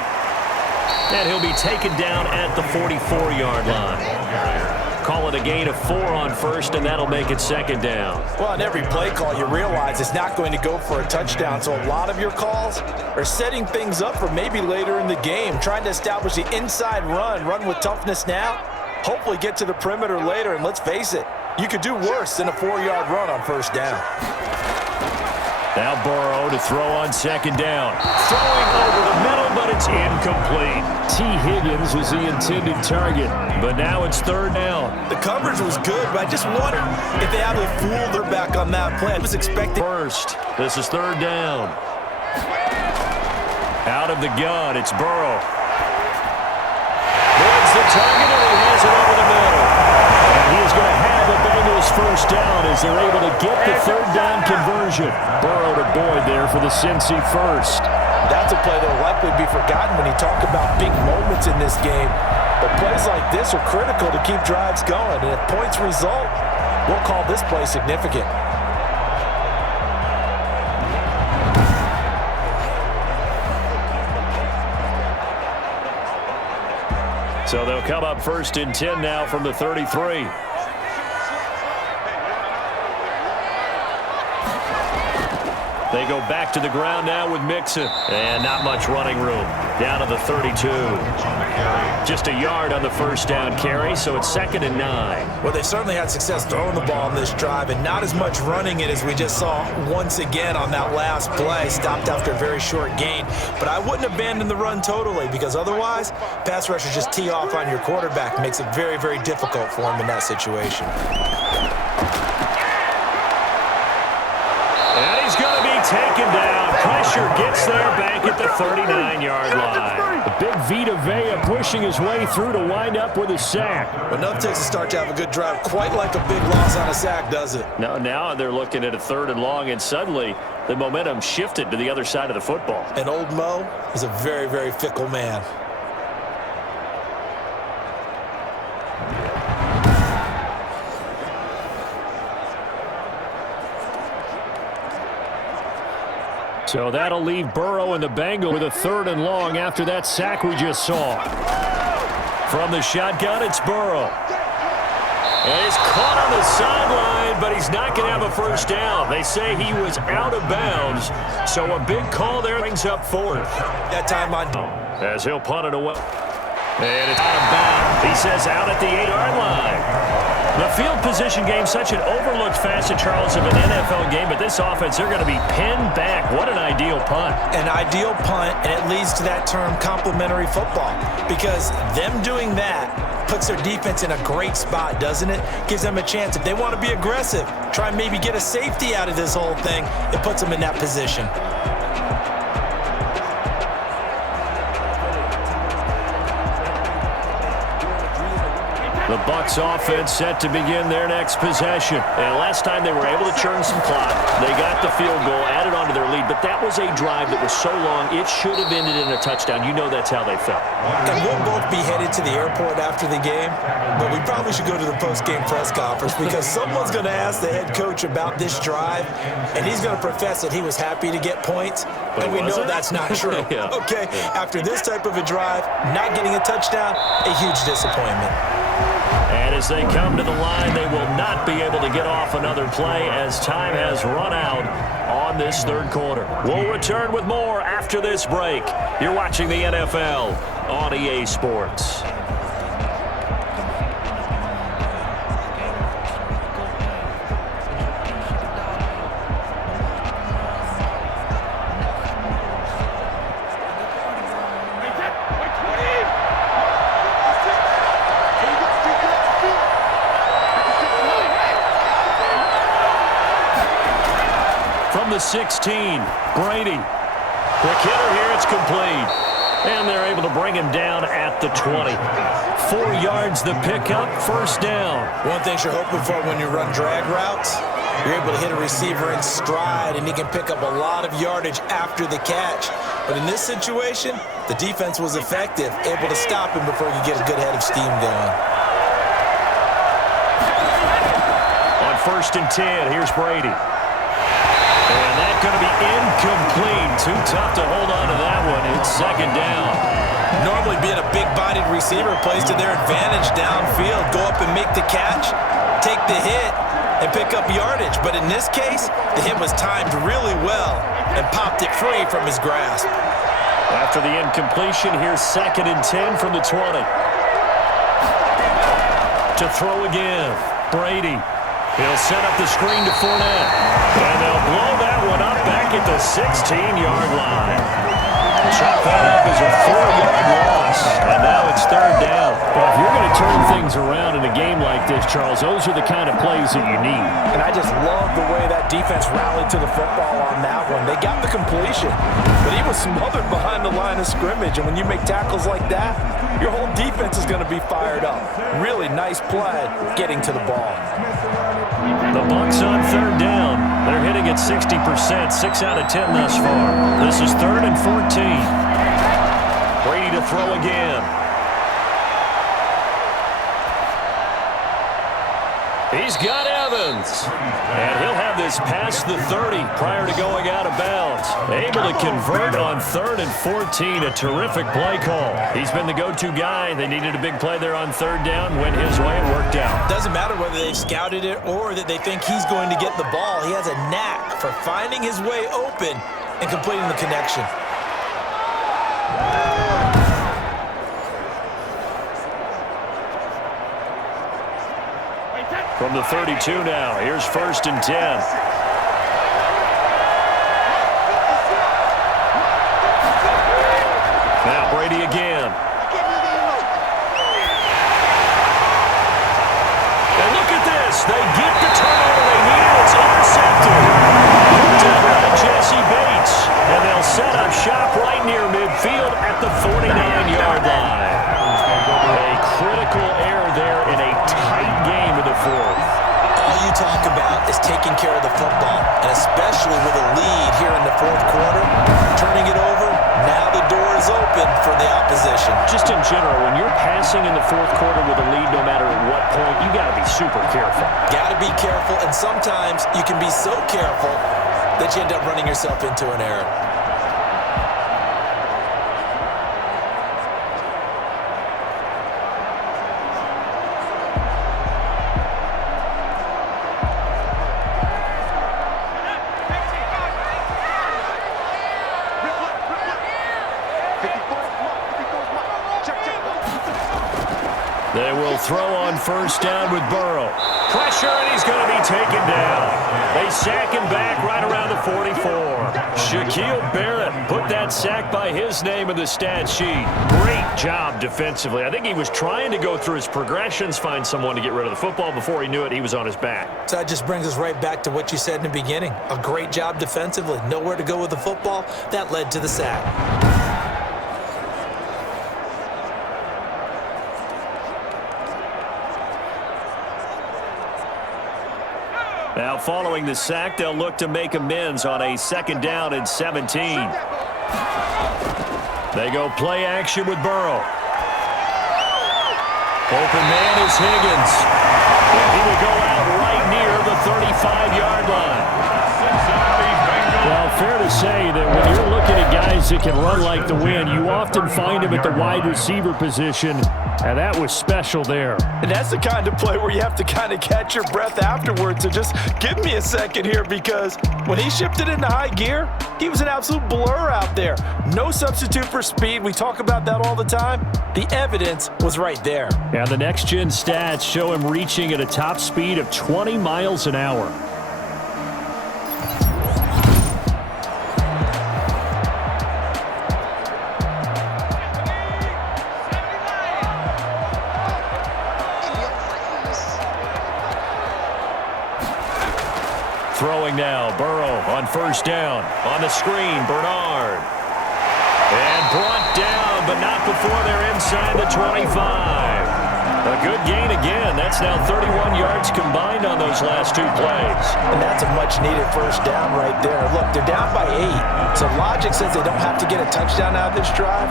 And he'll be taken down at the 44-yard line. Call it a gain of 4 on first, and that'll make it 2nd down. Well, on every play call, you realize it's not going to go for a touchdown. So a lot of your calls are setting things up for maybe later in the game, trying to establish the inside run with toughness now. Hopefully get to the perimeter later, and let's face it, you could do worse than a 4-yard run on first down. Now Burrow to throw on 2nd down. Throwing over the middle, but it's incomplete. T. Higgins was the intended target, but now it's 3rd down. The coverage was good, but I just wondered if they actually fooled their back on that play. I was expecting. First, this is 3rd down. Out of the gun, it's Burrow. Wins the target, and he has it over the middle. And he's going to have the Bengals first down as they're able to get the 3rd down conversion. Burrow to Boyd there for the Cincy first. That's a play that will likely be forgotten when you talk about big moments in this game. But plays like this are critical to keep drives going. And if points result, we'll call this play significant. So they'll come up 1st and 10 now from the 33. They go back to the ground now with Mixon. And not much running room. Down to the 32. Just a yard on the first down carry, so it's 2nd and 9. Well, they certainly had success throwing the ball on this drive, and not as much running it as we just saw once again on that last play. Stopped after a very short gain. But I wouldn't abandon the run totally, because otherwise, pass rushers just tee off on your quarterback. Makes it very, very difficult for him in that situation. And he's going to be taken down. Pressure gets there back at the 39-yard line. The big Vita Vea pushing his way through to wind up with a sack. But enough takes to start to have a good drive. Quite like a big loss on a sack, does it? Now they're looking at a 3rd and long, and suddenly the momentum shifted to the other side of the football. And old Mo is a very, very fickle man. So that'll leave Burrow and the Bengals with a 3rd and long after that sack we just saw. From the shotgun, it's Burrow. And he's caught on the sideline, but he's not going to have a first down. They say he was out of bounds, so a big call there brings up 4th. That time on. As he'll punt it away. And it's out of bounds. He says out at the 8-yard line. The field position game, such an overlooked facet, Charles, of an NFL game, but this offense, they're going to be pinned back. What an ideal punt. An ideal punt, and it leads to that term complementary football, because them doing that puts their defense in a great spot, doesn't it? Gives them a chance. If they want to be aggressive, try and maybe get a safety out of this whole thing, it puts them in that position. The Bucs offense set to begin their next possession. And last time they were able to churn some clock. They got the field goal, added on to their lead. But that was a drive that was so long, it should have ended in a touchdown. You know that's how they felt. And we'll both be headed to the airport after the game, but we probably should go to the post-game press conference because someone's going to ask the head coach about this drive, and he's going to profess that he was happy to get points, and we know that's not true. Yeah. Okay, after this type of a drive, not getting a touchdown, a huge disappointment. And as they come to the line, they will not be able to get off another play as time has run out on this third quarter. We'll return with more after this break. You're watching the NFL on EA Sports. From the 16, Brady. Quick hitter here, it's complete. And they're able to bring him down at the 20. 4 yards the pickup, first down. One thing you're hoping for when you run drag routes, you're able to hit a receiver in stride, and he can pick up a lot of yardage after the catch. But in this situation, the defense was effective, able to stop him before he could get a good head of steam going. On 1st and 10, here's Brady. And that's going to be incomplete. Too tough to hold on to that one. It's second down. Normally being a big-bodied receiver plays to their advantage downfield. Go up and make the catch, take the hit, and pick up yardage. But in this case, the hit was timed really well and popped it free from his grasp. After the incompletion, here's 2nd and 10 from the 20. To throw again, Brady. He'll set up the screen to Fournette. And they'll blow that one up back at the 16-yard line. Chop that up as a 4-yard loss. And now it's third down. Well, if you're going to turn things around in a game like this, Charles, those are the kind of plays that you need. And I just love the way that defense rallied to the football on that one. They got the completion, but he was smothered behind the line of scrimmage. And when you make tackles like that, your whole defense is going to be fired up. Really nice play getting to the ball. The Bucs on third down. They're hitting at 60%, 6 out of 10 thus far. This is 3rd and 14. Brady to throw again. He's got Evans. And he'll have this past the 30 prior to going out of bounds. Able to convert on 3rd and 14. A terrific play call. He's been the go-to guy. They needed a big play there on third down. Went his way and worked out. Doesn't matter whether they've scouted it or that they think he's going to get the ball. He has a knack for finding his way open and completing the connection. From the 32 now, here's 1st and 10. Now Brady again. And look at this. They get the turnover they needed. It's intercepted. Picked up by Jesse Bates. And they'll set up shop right near midfield at the 49-yard line. A critical error there in a tight game in the fourth. All you talk about is taking care of the football, and especially with a lead here in the fourth quarter, turning it over, now the door is open for the opposition. Just in general, when you're passing in the fourth quarter with a lead, no matter at what point, you got to be super careful. Got to be careful, and sometimes you can be so careful that you end up running yourself into an error. They will throw on first down with Burrow. Pressure, and he's going to be taken down. They sack him back right around the 44. Shaquille Barrett put that sack by his name in the stat sheet. Great job defensively. I think he was trying to go through his progressions, find someone to get rid of the football. Before he knew it, he was on his back. So that just brings us right back to what you said in the beginning. A great job defensively. Nowhere to go with the football. That led to the sack. Now, following the sack, they'll look to make amends on a 2nd down and 17. They go play action with Burrow. Open man is Higgins. And he will go out right near the 35-yard line. Well, fair to say that when you're looking at guys that can run like the wind, you often find them at the wide receiver position, and that was special there. And that's the kind of play where you have to kind of catch your breath afterwards. So just give me a second here, because when he shifted into high gear, he was an absolute blur out there. No substitute for speed. We talk about that all the time. The evidence was right there. And the next-gen stats show him reaching at a top speed of 20 miles an hour. Throwing now, Burrow on 1st down. On the screen, Bernard. And brought down, but not before they're inside the 25. A good gain again. That's now 31 yards combined on those last 2 plays. And that's a much-needed 1st down right there. Look, they're down by 8. So logic says they don't have to get a touchdown out of this drive.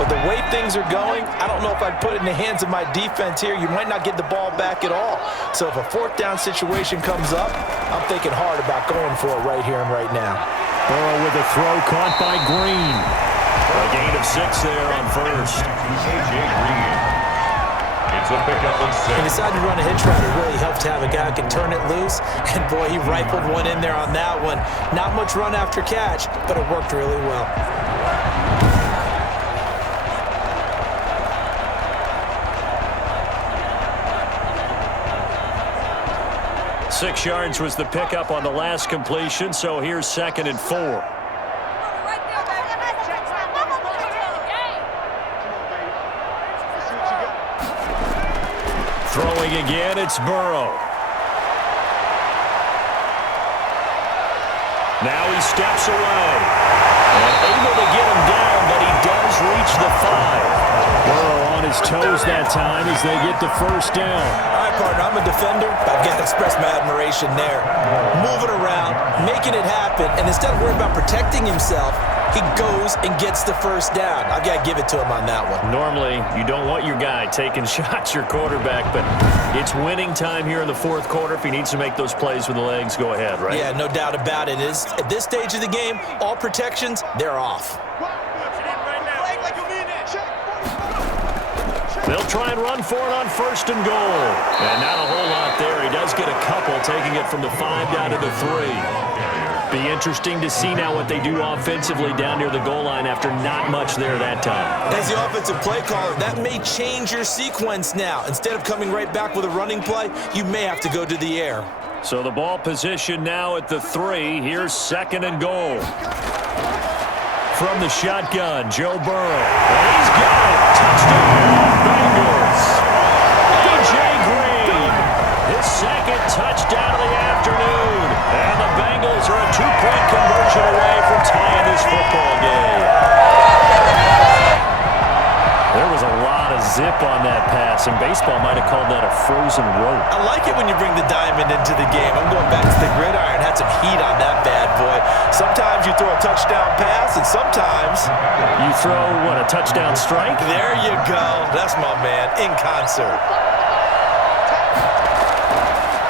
But the way things are going, I don't know if I'd put it in the hands of my defense here. You might not get the ball back at all. So if a 4th down situation comes up, I'm thinking hard about going for it right here and right now. Burrow with a throw caught by Green. A gain of 6 there on 1st. It's a pickup of 6. He decided to run a hitch route. It really helped to have a guy who can turn it loose. And, boy, he rifled one in there on that one. Not much run after catch, but it worked really well. 6 yards was the pickup on the last completion, so here's 2nd and 4. Throwing again, it's Burrow. Now he steps away. And able to get him down, but he does reach the 5. Burrow on his toes that time as they get the 1st down. All right, partner, I'm a defender, but I've got to express my admiration there. Moving around, making it happen, and instead of worrying about protecting himself, he goes and gets the 1st down. I've got to give it to him on that one. Normally, you don't want your guy taking shots, your quarterback, but it's winning time here in the 4th quarter. If he needs to make those plays with the legs, go ahead, right? Yeah, no doubt about it. At this stage of the game, all protections, they're off. They'll try and run for it on 1st and goal. And not a whole lot there. He does get a couple, taking it from the 5 down to the 3. Be interesting to see now what they do offensively down near the goal line after not much there that time. As the offensive play caller, that may change your sequence now. Instead of coming right back with a running play, you may have to go to the air. So the ball position now at the 3. Here's 2nd and goal. From the shotgun, Joe Burrow. And he's got it. Touchdown, Bengals. A.J. Green, his 2nd touchdown of the afternoon. And the Bengals are a 2-point conversion away from tying this football game. There was a lot of zip on that pass, and baseball might have called that a frozen rope. I like it when you bring the diamond into the game. I'm going back to the gridiron. Had some heat on that bad boy. Sometimes you throw a touchdown pass, and sometimes you throw, what, a touchdown strike? There you go. That's my man, in concert.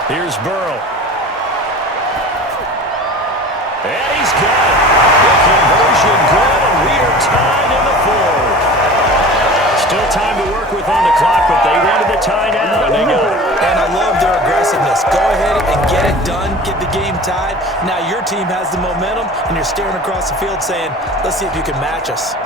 Here's Burrow. And he's got it. The conversion good, and we are tied in the 4th. Still time to work with on the clock, but they wanted the tie now, and they got it. And I love their aggressiveness. Go ahead and get it done, get the game tied. Now your team has the momentum, and you're staring across the field saying, let's see if you can match us.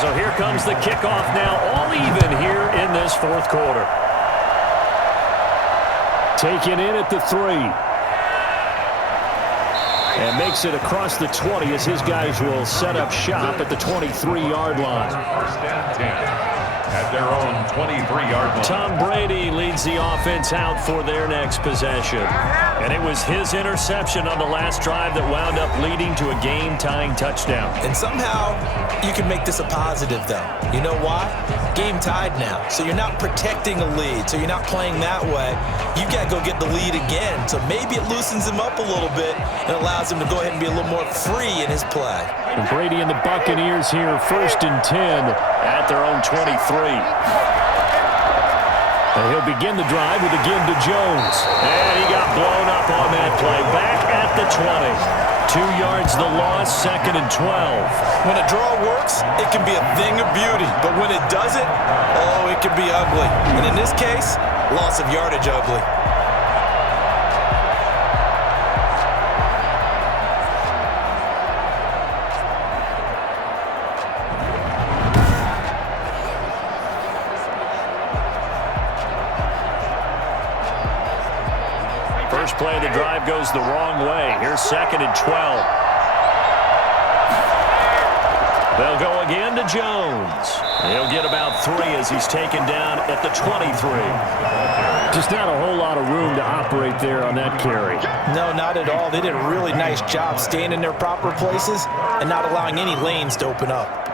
So here comes the kickoff now, all even here in this 4th quarter. Taken in at the 3. And makes it across the 20 as his guys will set up shop at the 23-yard line. at their own 23-yard line. Tom Brady leads the offense out for their next possession. And it was his interception on the last drive that wound up leading to a game-tying touchdown. And somehow you can make this a positive, though. You know why? Game tied now. So you're not protecting a lead. So you're not playing that way. You've got to go get the lead again. So maybe it loosens him up a little bit and allows him to go ahead and be a little more free in his play. And Brady and the Buccaneers here, 1st and 10 at their own 23. And he'll begin the drive with again to Jones. And he got blown up on that play. Back at the 20. 2 yards the loss, 2nd and 12. When a draw works, it can be a thing of beauty. But when it doesn't, oh, it can be ugly. And in this case, loss of yardage ugly. First play of the drive goes the wrong way. Here's 2nd and 12. They'll go again to Jones. He'll get about 3 as he's taken down at the 23. Just not a whole lot of room to operate there on that carry. No, not at all. They did a really nice job staying in their proper places and not allowing any lanes to open up.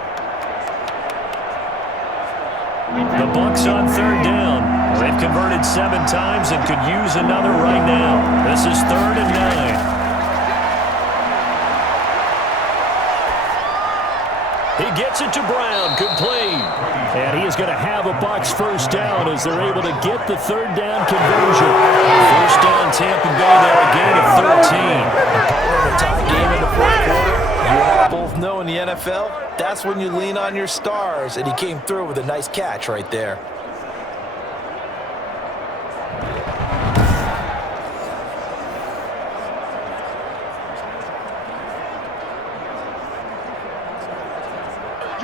The Bucs on 3rd down. They've converted 7 times and could use another right now. This is 3rd and 9. He gets it to Brown, complete. And he is going to have a Bucs first down as they're able to get the 3rd down conversion. First down, Tampa Bay there, a gain of 13. A tie game in the 4th quarter. You and I both know in the NFL, that's when you lean on your stars, and he came through with a nice catch right there.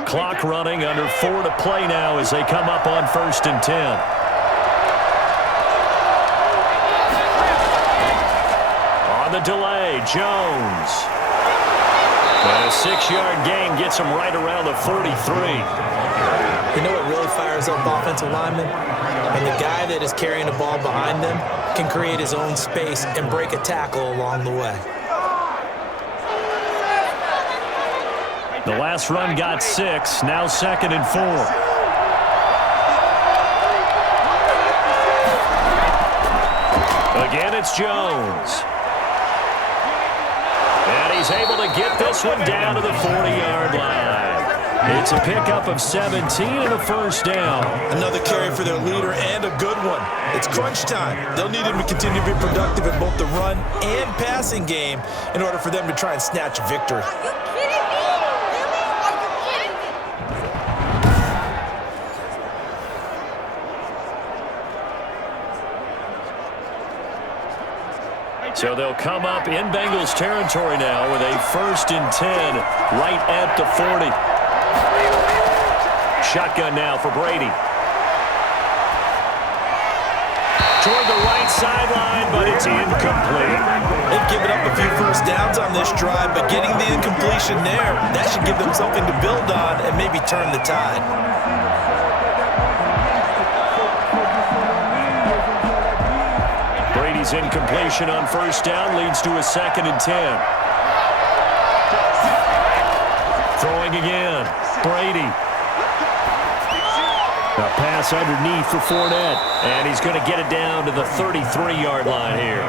Clock running, under 4 to play now as they come up on 1st and 10. On the delay, Jones. And a 6-yard gain gets him right around the 43. You know what really fires up offensive linemen? When the guy that is carrying the ball behind them can create his own space and break a tackle along the way. The last run got 6, now 2nd and 4. Again, it's Jones. And he's able to get this one down to the 40-yard line. It's a pickup of 17 and a first down. Another carry for their leader and a good one. It's crunch time. They'll need him to continue to be productive in both the run and passing game in order for them to try and snatch a victory. So they'll come up in Bengals territory now with a 1st and 10 right at the 40. Shotgun now for Brady. Toward the right sideline, but it's incomplete. They've given up a few first downs on this drive, but getting the incompletion there, that should give them something to build on and maybe turn the tide. Brady's incompletion on first down leads to a 2nd and 10. Throwing again. Brady. A pass underneath for Fournette. And he's going to get it down to the 33-yard line here.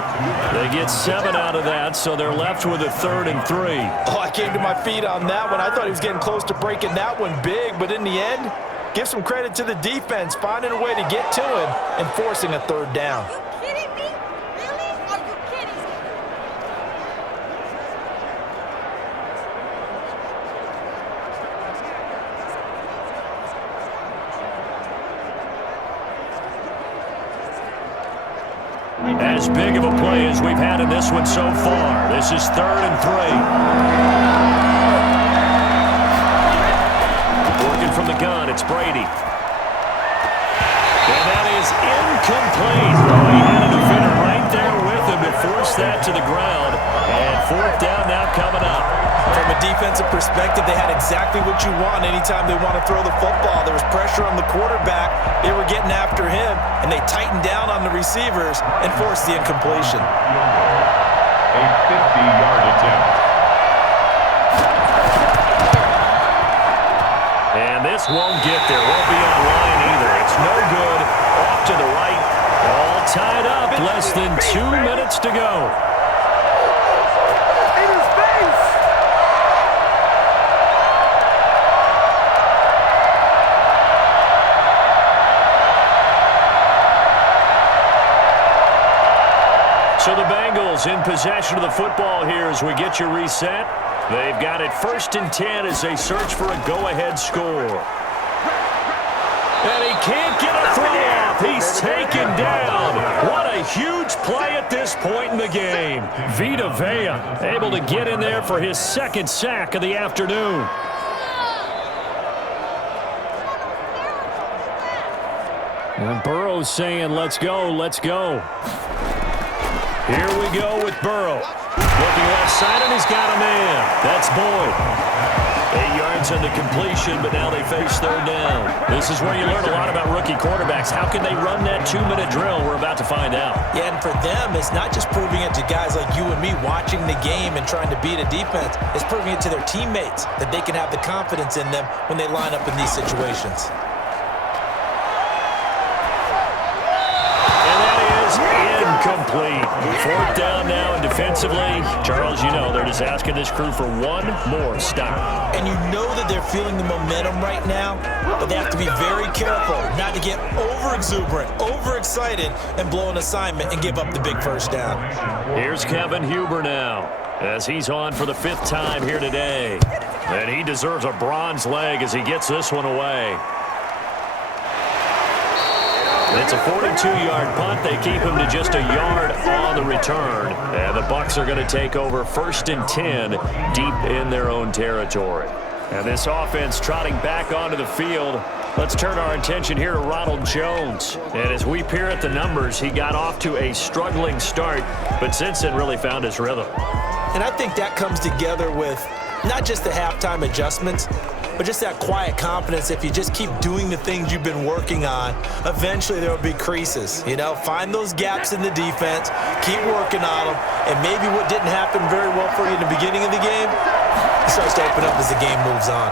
They get 7 out of that, so they're left with a 3rd and 3. Oh, I came to my feet on that one. I thought he was getting close to breaking that one big, but in the end, give some credit to the defense, finding a way to get to him and forcing a 3rd down. As big of a play as we've had in this one so far. This is 3rd and 3. Working from the gun, it's Brady. And that is incomplete. Oh, he had a defender right there with him to force that to the ground. And 4th down now coming up. From a defensive perspective, they had exactly what you want anytime they want to throw the football. There was pressure on the quarterback. They were getting after him, and they tightened down on the receivers and forced the incompletion. A 50-yard attempt. And this won't get there. Won't be on line either. It's no good. Off to the right. All tied up. Less than 2 minutes to go. So the Bengals in possession of the football here as we get you reset. They've got it 1st and 10 as they search for a go-ahead score. And he can't get a throw off. He's taken down. What a huge play at this point in the game. Vita Vea able to get in there for his 2nd sack of the afternoon. And Burrow's saying, let's go, let's go. Here we go with Burrow. Looking left side, and he's got a man. That's Boyd. 8 yards on the completion, but now they face 3rd down. This is where you learn a lot about rookie quarterbacks. How can they run that 2-minute drill? We're about to find out. Yeah, and for them, it's not just proving it to guys like you and me watching the game and trying to beat a defense. It's proving it to their teammates that they can have the confidence in them when they line up in these situations. Complete. 4th down now, and defensively, Charles, you know, they're just asking this crew for one more stop. And you know that they're feeling the momentum right now, but they have to be very careful not to get over-exuberant, overexcited, and blow an assignment and give up the big 1st down. Here's Kevin Huber now, as he's on for the 5th time here today. And he deserves a bronze leg as he gets this one away. It's a 42-yard punt. They keep him to just a yard on the return. And the Bucs are going to take over 1st and 10 deep in their own territory. And this offense trotting back onto the field. Let's turn our attention here to Ronald Jones. And as we peer at the numbers, he got off to a struggling start, but since then really found his rhythm. And I think that comes together with not just the halftime adjustments, but just that quiet confidence. If you just keep doing the things you've been working on, eventually there will be creases. You know, find those gaps in the defense, keep working on them, and maybe what didn't happen very well for you in the beginning of the game, it starts to open up as the game moves on.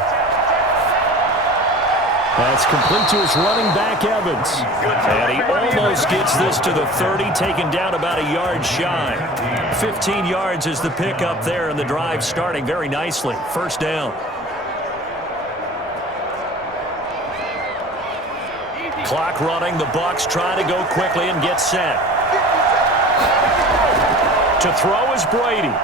That's complete to his running back, Evans. And he almost gets this to the 30, taken down about a yard shy. 15 yards is the pickup there, and the drive starting very nicely. 1st down. Clock running. The Bucs try to go quickly and get set. To throw is Brady.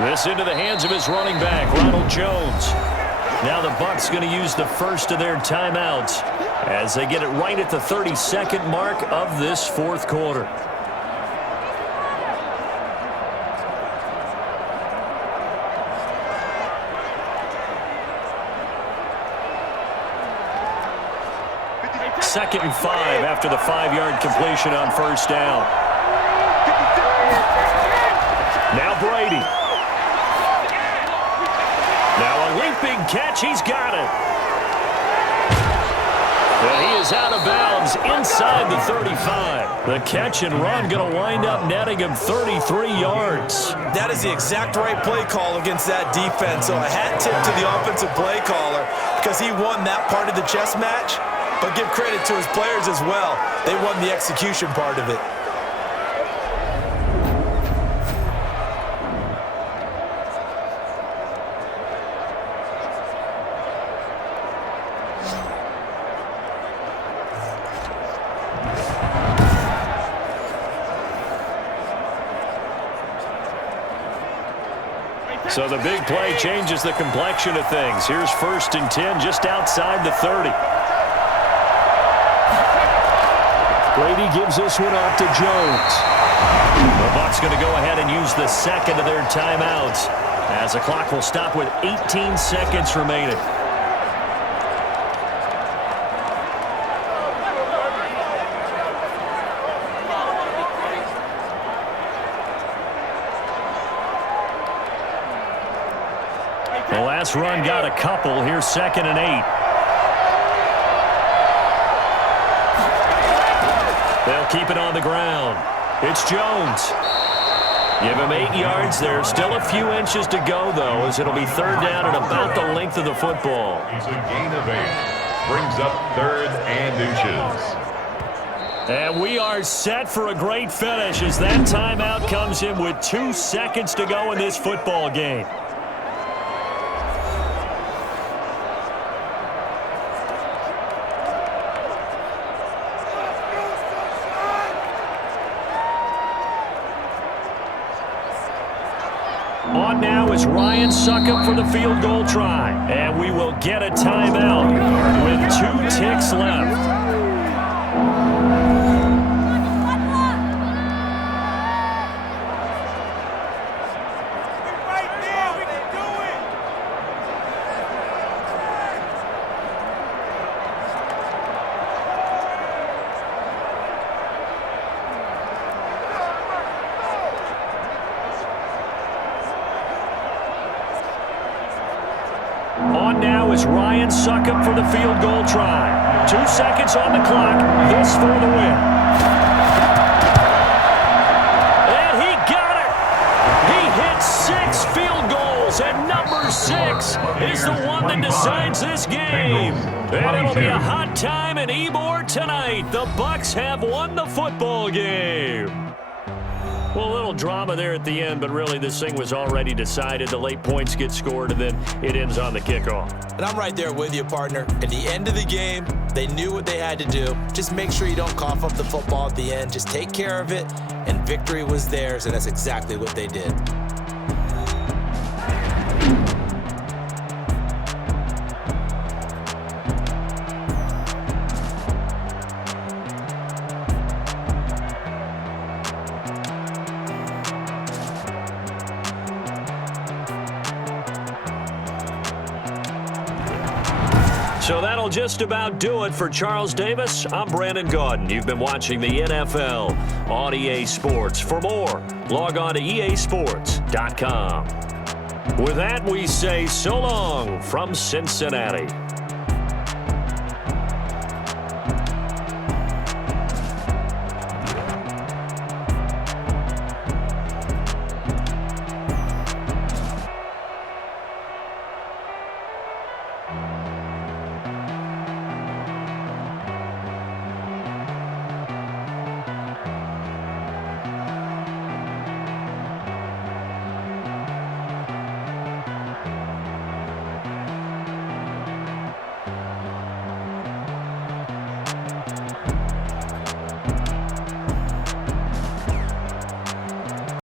This into the hands of his running back, Ronald Jones. Now the Bucs going to use the 1st of their timeouts as they get it right at the 32nd mark of this 4th quarter. Second and 5 after the 5-yard completion on 1st down. Now Brady. Now a leaping catch. He's got it. And he is out of bounds inside the 35. The catch and run going to wind up netting him 33 yards. That is the exact right play call against that defense. So a hat tip to the offensive play caller because he won that part of the chess match. But give credit to his players as well. They won the execution part of it. So the big play changes the complexion of things. Here's 1st and 10 just outside the 30. Brady gives this one off to Jones. The Bucs going to go ahead and use the 2nd of their timeouts as the clock will stop with 18 seconds remaining. The last run got a couple. Here's 2nd and 8. They'll keep it on the ground. It's Jones. Give him 8 yards there. Still a few inches to go, though, as it'll be 3rd down and about the length of the football. It's a gain of 8. Brings up 3rd and inches. And we are set for a great finish as that timeout comes in with 2 seconds to go in this football game. On now is Ryan Succop for the field goal try. And we will get a timeout with 2 ticks left. On now is Ryan Succop for the field goal try. 2 seconds on the clock. This for the win. And he got it. He hit 6 field goals, and number 6 is the one that decides this game. And it'll be a hot time in Ybor tonight. The Bucs have won the football game. Well, a little drama there at the end, but really this thing was already decided. The late points get scored, and then it ends on the kickoff. And I'm right there with you, partner. At the end of the game, they knew what they had to do. Just make sure you don't cough up the football at the end. Just take care of it, and victory was theirs, and that's exactly what they did. So that'll just about do it for Charles Davis. I'm Brandon Gaudin. You've been watching the NFL on EA Sports. For more, log on to easports.com. With that, we say so long from Cincinnati.